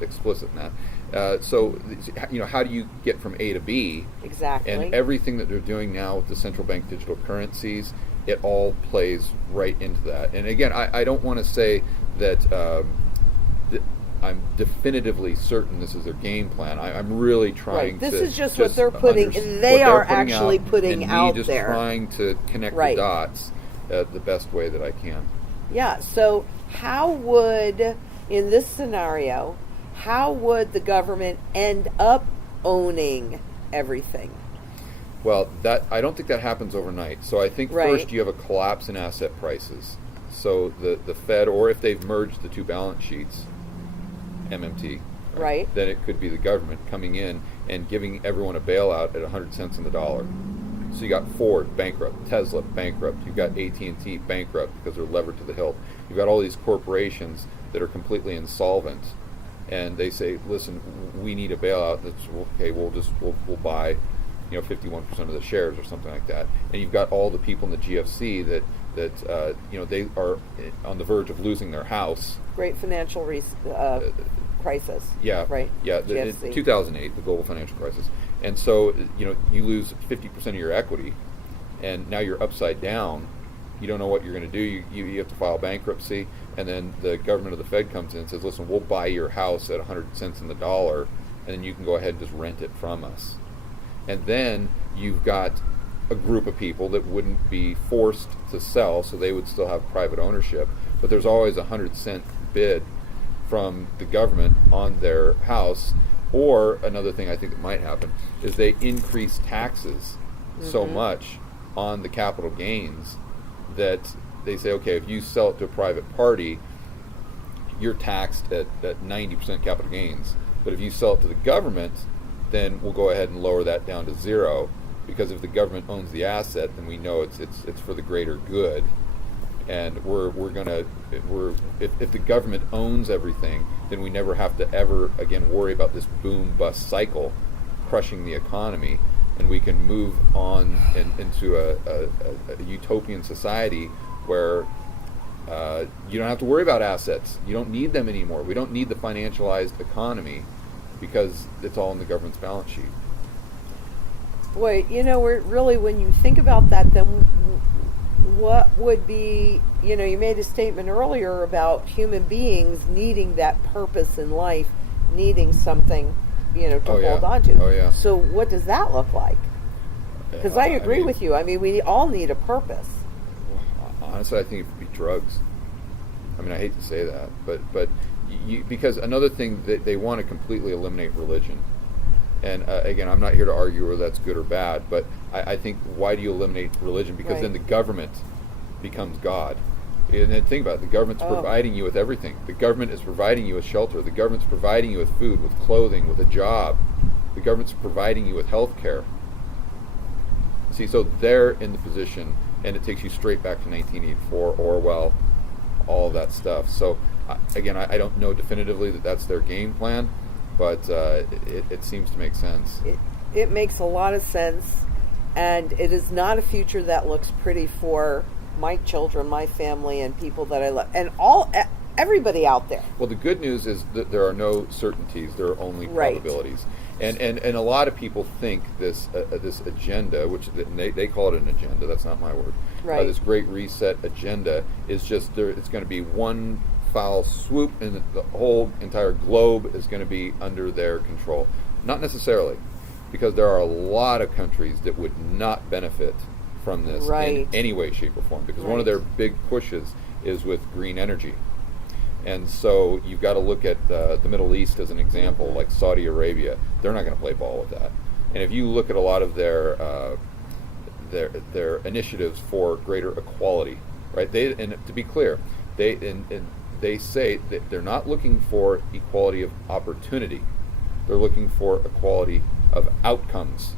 explicit in that. So how do you get from A to B? Exactly. And everything that they're doing now with the central bank digital currencies, it all plays right into that. And again, I don't want to say that I'm definitively certain this is their game plan. I'm really trying to. This is just what they're putting. They are actually putting out there. Just trying to connect the dots the best way that I can. Yeah. So how would, in this scenario, how would the government end up owning everything? Well, I don't think that happens overnight. So I think first you have a collapse in asset prices. So the Fed, or if they've merged the two balance sheets, MMT, right? Then it could be the government coming in and giving everyone a bailout at 100 cents on the dollar. So you got Ford bankrupt, Tesla bankrupt, you've got AT&T bankrupt because they're levered to the hilt. You've got all these corporations that are completely insolvent, and they say, "Listen, we need a bailout." That's okay. We'll buy, 51% of the shares or something like that. And you've got all the people in the GFC that they are on the verge of losing their house. Great financial crisis. Yeah. Right. Yeah. In 2008, the global financial crisis. And so, you lose 50% of your equity, and now you're upside down. You don't know what you're going to do. You have to file bankruptcy, and then the government of the Fed comes in and says, "Listen, we'll buy your house at 100 cents on the dollar, and then you can go ahead and just rent it from us." And then you've got a group of people that wouldn't be forced to sell, so they would still have private ownership. But there's always a 100-cent bid from the government on their house. Or another thing I think that might happen is they increase taxes so much on the capital gains that they say, okay, if you sell it to a private party, you're taxed at 90% capital gains. But if you sell it to the government, then we'll go ahead and lower that down to 0, because if the government owns the asset, then we know it's for the greater good. And if the government owns everything, then we never have to ever again worry about this boom bust cycle crushing the economy, and we can move on into a utopian society where you don't have to worry about assets. You don't need them anymore. We don't need the financialized economy because it's all in the government's balance sheet. Boy, we're really, when you think about that, then what would be, you made a statement earlier about human beings needing that purpose in life, needing something, to hold on to. Oh, yeah. So what does that look like? Because I agree with you. I mean, we all need a purpose. Honestly, I think it would be drugs. I mean, I hate to say that, but because another thing, they want to completely eliminate religion. And again, I'm not here to argue whether that's good or bad, but I think, why do you eliminate religion? Because then the government becomes God. And then think about it. The government's providing you with everything. The government is providing you with shelter. The government's providing you with food, with clothing, with a job. The government's providing you with health care. See, so they're in the position, and it takes you straight back to 1984, Orwell, all of that stuff. So again, I don't know definitively that that's their game plan, but it seems to make sense. It makes a lot of sense, and it is not a future that looks pretty for my children, my family, and people that I love, and everybody out there. Well, the good news is that there are no certainties; there are only probabilities. And a lot of people think this agenda, which they call it an agenda. That's not my word. Right. This Great Reset agenda is just there. It's going to be one foul swoop, and the whole entire globe is going to be under their control. Not necessarily, because there are a lot of countries that would not benefit from this in any way, shape, or form. Because one of their big pushes is with green energy. And so you've got to look at the Middle East as an example, like Saudi Arabia. They're not going to play ball with that. And if you look at a lot of their initiatives for greater equality, right? And to be clear, they say that they're not looking for equality of opportunity. They're looking for equality of outcomes.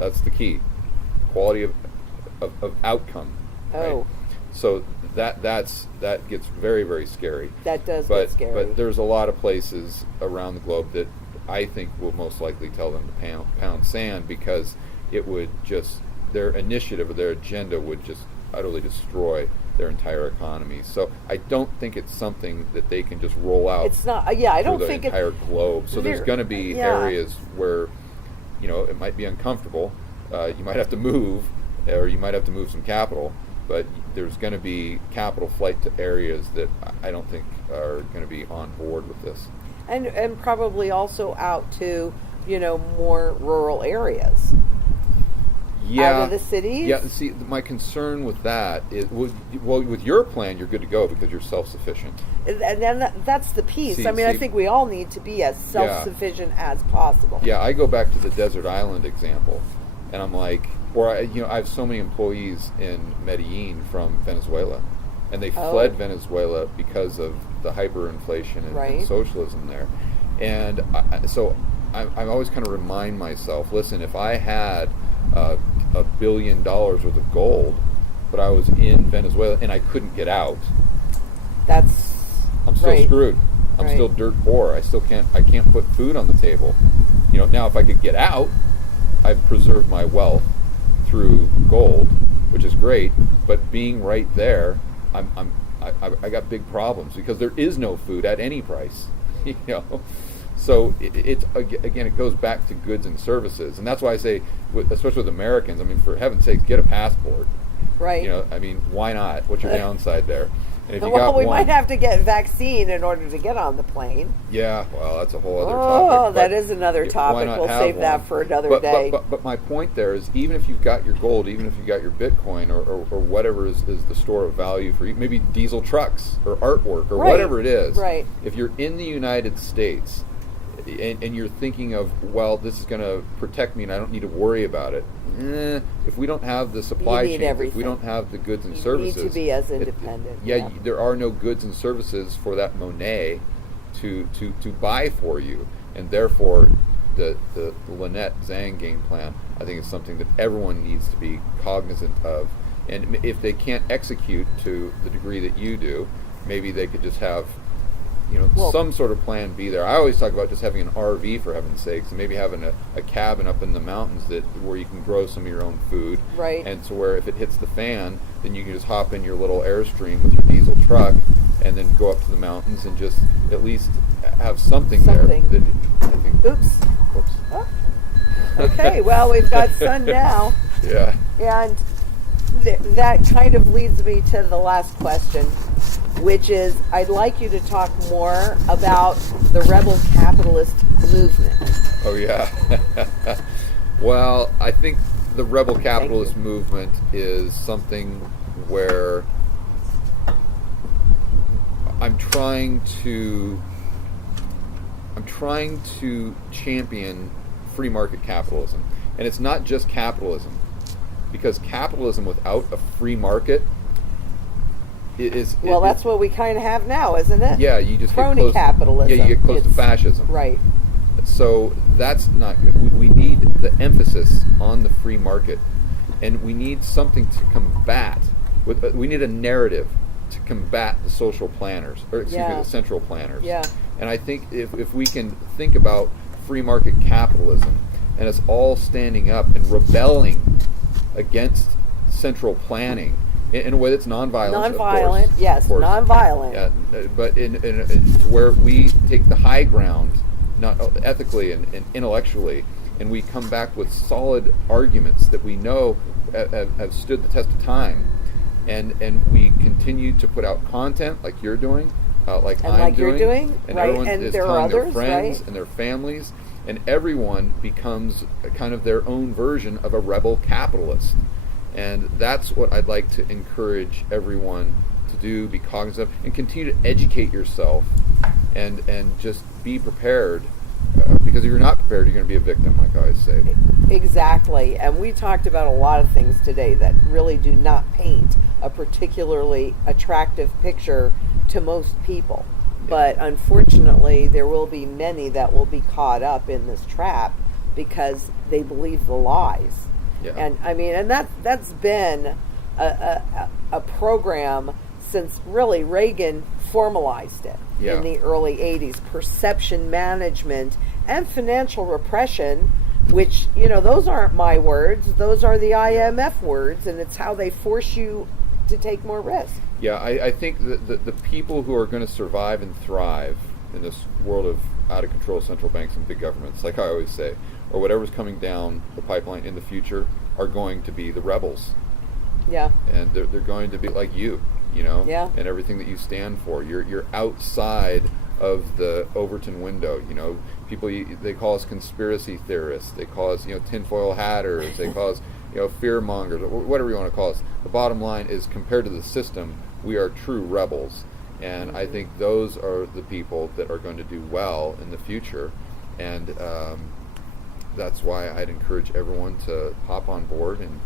That's the key. Quality of outcome. Right? So that gets very, very scary. That does get scary. But there's a lot of places around the globe that I think will most likely tell them to pound sand, because it would just, their initiative or their agenda would just utterly destroy their entire economy. So I don't think it's something that they can just roll out. It's not. Yeah, I don't think the entire globe. So there's going to be areas where, it might be uncomfortable. You might have to move, or you might have to move some capital. But there's going to be capital flight to areas that I don't think are going to be on board with this. And probably also out to, more rural areas. Yeah. Out of the cities? Yeah, see, my concern with that is, with your plan, you're good to go because you're self-sufficient. And then that's the piece. I think we all need to be as self-sufficient as possible. Yeah, I go back to the desert island example, and I'm like, I have so many employees in Medellin from Venezuela, and they fled Venezuela because of the hyperinflation and socialism there. And so I always kind of remind myself, listen, if I had $1 billion worth of gold, but I was in Venezuela and I couldn't get out, I'm still screwed. I'm still dirt poor. I can't put food on the table. Now if I could get out, I've preserved my wealth through gold, which is great, but being right there, I got big problems because there is no food at any price, So it's again, it goes back to goods and services, and that's why I say, especially with Americans, for heaven's sake, get a passport. Right. Why not? What's your downside there? And if you Well, got we one, might have to get vaccine in order to get on the plane. yeah, well, that's a whole other Oh, topic. that but is another why topic. not We'll have save that one? for another But- day. But my point there is, even if you've got your gold, even if you've got your Bitcoin or whatever is the store of value for you, maybe diesel trucks or artwork or Right. whatever it is, Right. if you're in the United States and you're thinking of, well, this is going to protect me and I don't need to worry about it, if we don't have the supply need chain, if everything. we don't have the goods and You services, need to be as independent. yeah, there are no goods and services for that Monet to buy for you, and therefore the Lynette Zang game plan, I think, is something that everyone needs to be cognizant of. And if they can't execute to the degree that you do, maybe they could just have, Well, some sort of plan B there. I always talk about just having an RV, for heaven's sakes, and maybe having a cabin up in the mountains where you can grow some of your own food. Right. And so where if it hits the fan, then you can just hop in your little Airstream with your diesel truck and then go up to the mountains and just at least have something there. Something. That I think. Oops. Whoops. Oh. Okay, well, we've got sun now. Yeah. And that kind of leads me to the last question, which is I'd like you to talk more about the rebel capitalist movement. Oh, yeah. Well, I think the rebel capitalist movement is something where I'm trying to champion free market capitalism. And it's not just capitalism, because capitalism without a free market is... Well, that's what we kind of have now, isn't it? Yeah, you just crony get close, capitalism. Yeah, you get close to It's- fascism. Right. So that's not good. We need the emphasis on the free market, and we need something to combat. We need a narrative to combat the social planners, or excuse me, Yeah. the central planners. Yeah. And I think if we can think about free market capitalism, and us all standing up and rebelling against central planning in a way that's nonviolent. Nonviolent, of course, yes, of course. nonviolent. Yeah, but in where we take the high ground, not ethically and intellectually, and we come back with solid arguments that we know have stood the test of time, and we continue to put out content like you're doing, like And I'm like doing, you're doing, and right, everyone and is there are telling their others, friends right? and their families, and everyone becomes kind of their own version of a rebel capitalist. And that's what I'd like to encourage everyone to do, be cognizant of, and continue to educate yourself, and just be prepared, because if you're not prepared, you're going to be a victim, like I always say. Exactly. And we talked about a lot of things today that really do not paint a particularly attractive picture to most people. But unfortunately, there will be many that will be caught up in this trap because they believe the lies. Yeah. And I mean, and that's been a program since really Reagan formalized it in the early 80s. Perception management and financial repression, which, those aren't my words. Those are the IMF words, and it's how they force you to take more risk. Yeah, I think that the people who are going to survive and thrive in this world of out-of-control central banks and big governments, like I always say, or whatever's coming down the pipeline in the future, are going to be the rebels. Yeah. And they're going to be like you, Yeah. and everything that you stand for. You're outside of the Overton window. People, they call us conspiracy theorists. They call us, tinfoil hatters. They call us, fear mongers, or whatever you want to call us. The bottom line is, compared to the system, we are true rebels. And I think those are the people that are going to do well in the future. And that's why I'd encourage everyone to hop on board and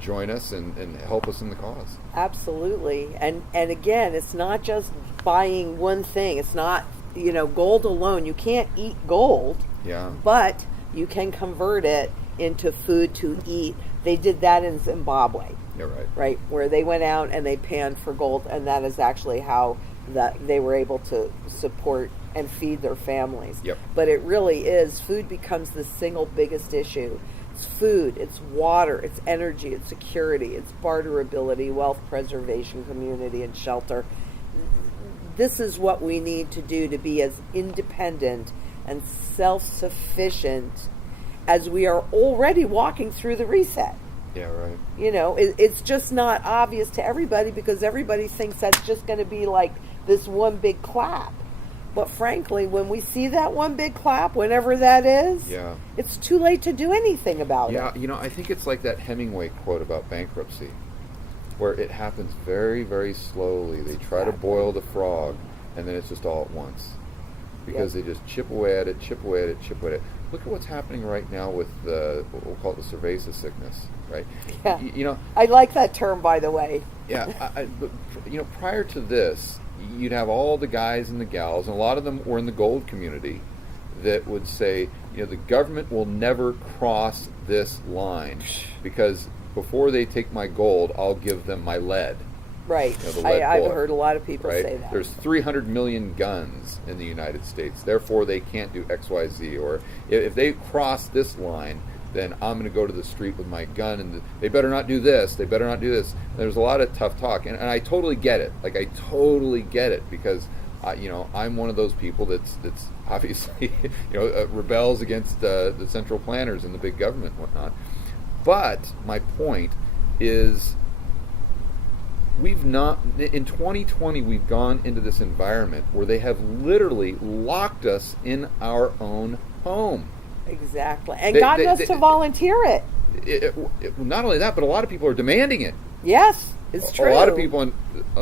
join us and help us in the cause. Absolutely. And again, it's not just buying one thing. It's not, gold alone. You can't eat gold. Yeah. But you can convert it into food to eat. They did that in Zimbabwe. Yeah, right. Right, where they went out and they panned for gold, and that is actually how they were able to support and feed their families. Yep. But it really is, food becomes the single biggest issue. It's food, it's water, it's energy, it's security, it's barterability, wealth preservation, community, and shelter. This is what we need to do to be as independent and self-sufficient as we are already walking through the reset. Yeah, right. You know, it's just not obvious to everybody because everybody thinks that's just going to be like this one big clap. But frankly, when we see that one big clap, whenever that is, Yeah. it's too late to do anything about Yeah, it. you know, I think it's like that Hemingway quote about bankruptcy, where it happens very, very slowly. They try to Exactly. boil the frog, and then it's just all at once. Because Yep. they just chip away at it, chip away at it, chip away at it. Look at what's happening right now with what we'll call it the cerveza sickness, right? Yeah. You know, I like that term, by the way. yeah, but, you know, prior to this, you'd have all the guys and the gals, and a lot of them were in the gold community, that would say, you know, the government will never cross this line because before they take my gold, I'll give them my lead. Right. You know, the lead I've bullet, heard a lot of people right? say that. There's 300 million guns in the United States, therefore they can't do X, Y, Z. Or if they cross this line, then I'm going to go to the street with my gun, and they better not do this. They better not do this. And there's a lot of tough talk, and I totally get it. Like, I totally get it because, you know, I'm one of those people that's obviously, you know, rebels against the central planners and the big government and whatnot. But my point is, we've not, in 2020, we've gone into this environment where they have literally locked us in our own home. Exactly. And gotten us to volunteer it. Not only that, but a lot of people are demanding it. Yes, it's true. A lot of people on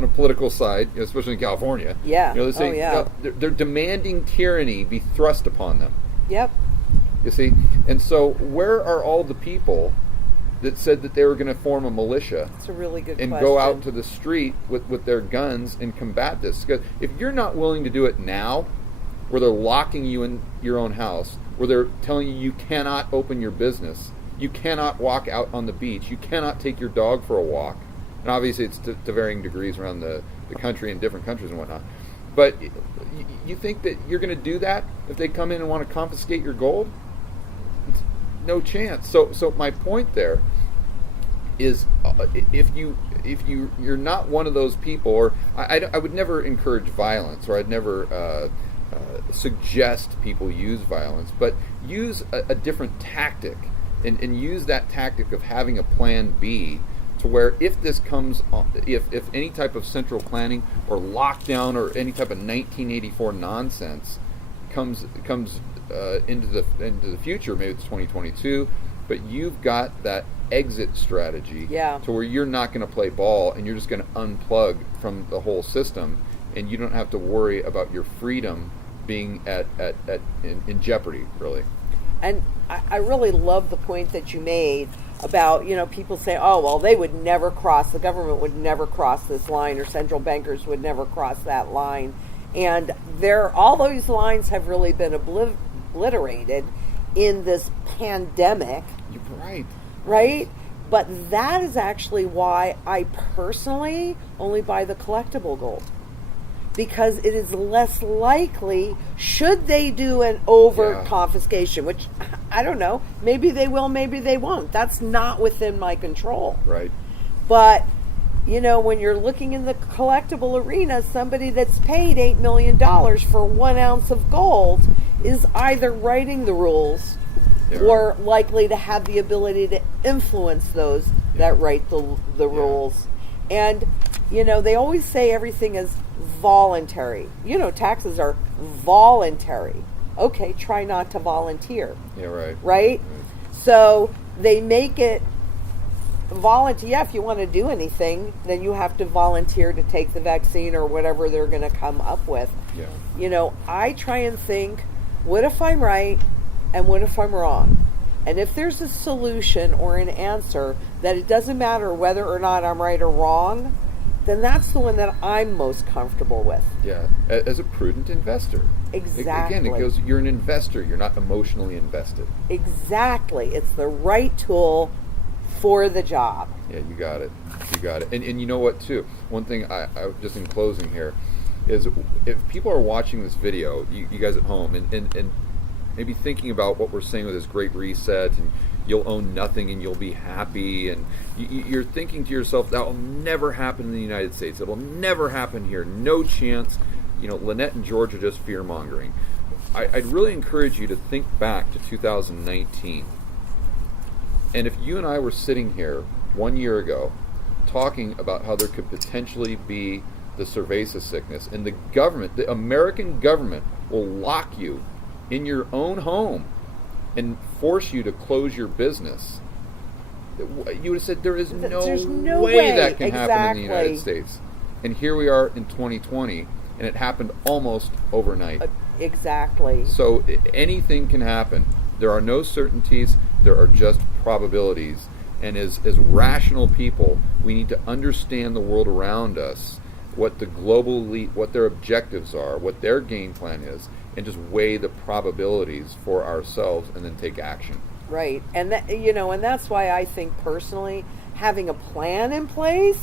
a political side, you know, especially in California, Yeah. you know, they're saying, Oh, yeah. you know, they're demanding tyranny be thrust upon them. Yep. You see? And so where are all the people that said that they were going to form a militia It's a really good and question. go out to the street with their guns and combat this? Because if you're not willing to do it now, where they're locking you in your own house, where they're telling you cannot open your business, you cannot walk out on the beach, you cannot take your dog for a walk, and obviously it's to varying degrees around the country and different countries and whatnot. But you think that you're going to do that if they come in and want to confiscate your gold? No chance. So my point there is, if you're not one of those people, or I would never encourage violence, or I'd never suggest people use violence, but use a different tactic, and use that tactic of having a plan B, to where if this comes on, if any type of central planning or lockdown or any type of 1984 nonsense comes into the future, maybe it's 2022, but you've got that exit strategy, Yeah. to where you're not going to play ball and you're just going to unplug from the whole system, and you don't have to worry about your freedom being in jeopardy, really. And I really love the point that you made about, you know, people say, oh, well, they would never cross, the government would never cross this line, or central bankers would never cross that line. And all those lines have really been obliterated in this pandemic. You're right. Right? But that is actually why I personally only buy the collectible gold. Because it is less likely, should they do an overt confiscation, which I don't know, maybe they will, maybe they won't. That's not within my control. Right. But, you know, when you're looking in the collectible arena, somebody that's paid $8 million for 1 ounce of gold is either writing the rules or likely to have the ability to influence those that write the rules. And, you know, they always say everything is voluntary. You know, taxes are voluntary. Okay, try not to volunteer. Yeah, right. Right? So they make it volunteer. Yeah, if you want to do anything, then you have to volunteer to take the vaccine or whatever they're going to come up with. Yeah. You know, I try and think, what if I'm right and what if I'm wrong? And if there's a solution or an answer that it doesn't matter whether or not I'm right or wrong, then that's the one that I'm most comfortable with. Yeah, as a prudent investor. Exactly. Again, it goes, you're an investor, you're not emotionally invested. Exactly. It's the right tool for the job. Yeah, you got it. You got it. And you know what, too? One thing, I just in closing here, is if people are watching this video, you guys at home, and maybe thinking about what we're saying with this great reset, and you'll own nothing and you'll be happy, and you're thinking to yourself, that will never happen in the United States. It'll never happen here. No chance. You know, Lynette and George are just fear-mongering. I'd really encourage you to think back to 2019. And if you and I were sitting here 1 year ago talking about how there could potentially be the cerveza sickness, and the government, the American government, will lock you in your own home and force you to close your business, you would have said there's no way that can happen in the United States. And here we are in 2020, and it happened almost overnight. Exactly. So anything can happen. There are no certainties. There are just probabilities. And as rational people, we need to understand the world around us, what the global elite, what their objectives are, what their game plan is, and just weigh the probabilities for ourselves and then take action. Right. And that, and that's why I think personally having a plan in place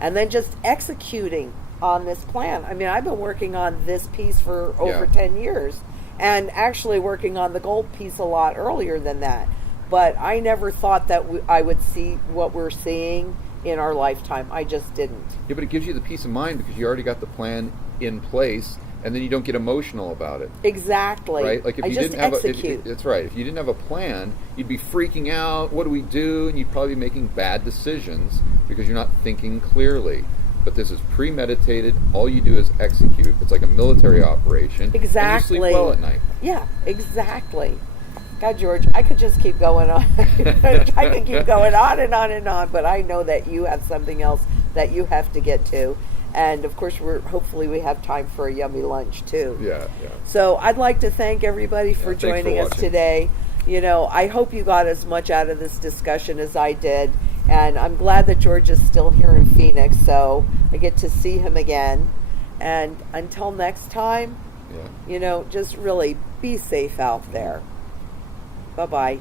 and then just executing on this plan. I mean, I've been working on this piece for over 10 years and actually working on the gold piece a lot earlier than that. But I never thought that I would see what we're seeing in our lifetime. I just didn't. Yeah, but it gives you the peace of mind because you already got the plan in place, and then you don't get emotional about it. Exactly. Right? Like if you didn't execute. That's right. If you didn't have a plan, you'd be freaking out. What do we do? And you'd probably be making bad decisions because you're not thinking clearly. But this is premeditated. All you do is execute. It's like a military operation. Exactly. And you sleep well at night. Yeah, exactly. God, George, I could just keep going on. I could keep going on and on and on, but I know that you have something else that you have to get to. And of course, hopefully we have time for a yummy lunch too. Yeah. So I'd like to thank everybody for joining us today. I hope you got as much out of this discussion as I did. And I'm glad that George is still here in Phoenix, so I get to see him again. And until next time, just really be safe out there. Bye-bye.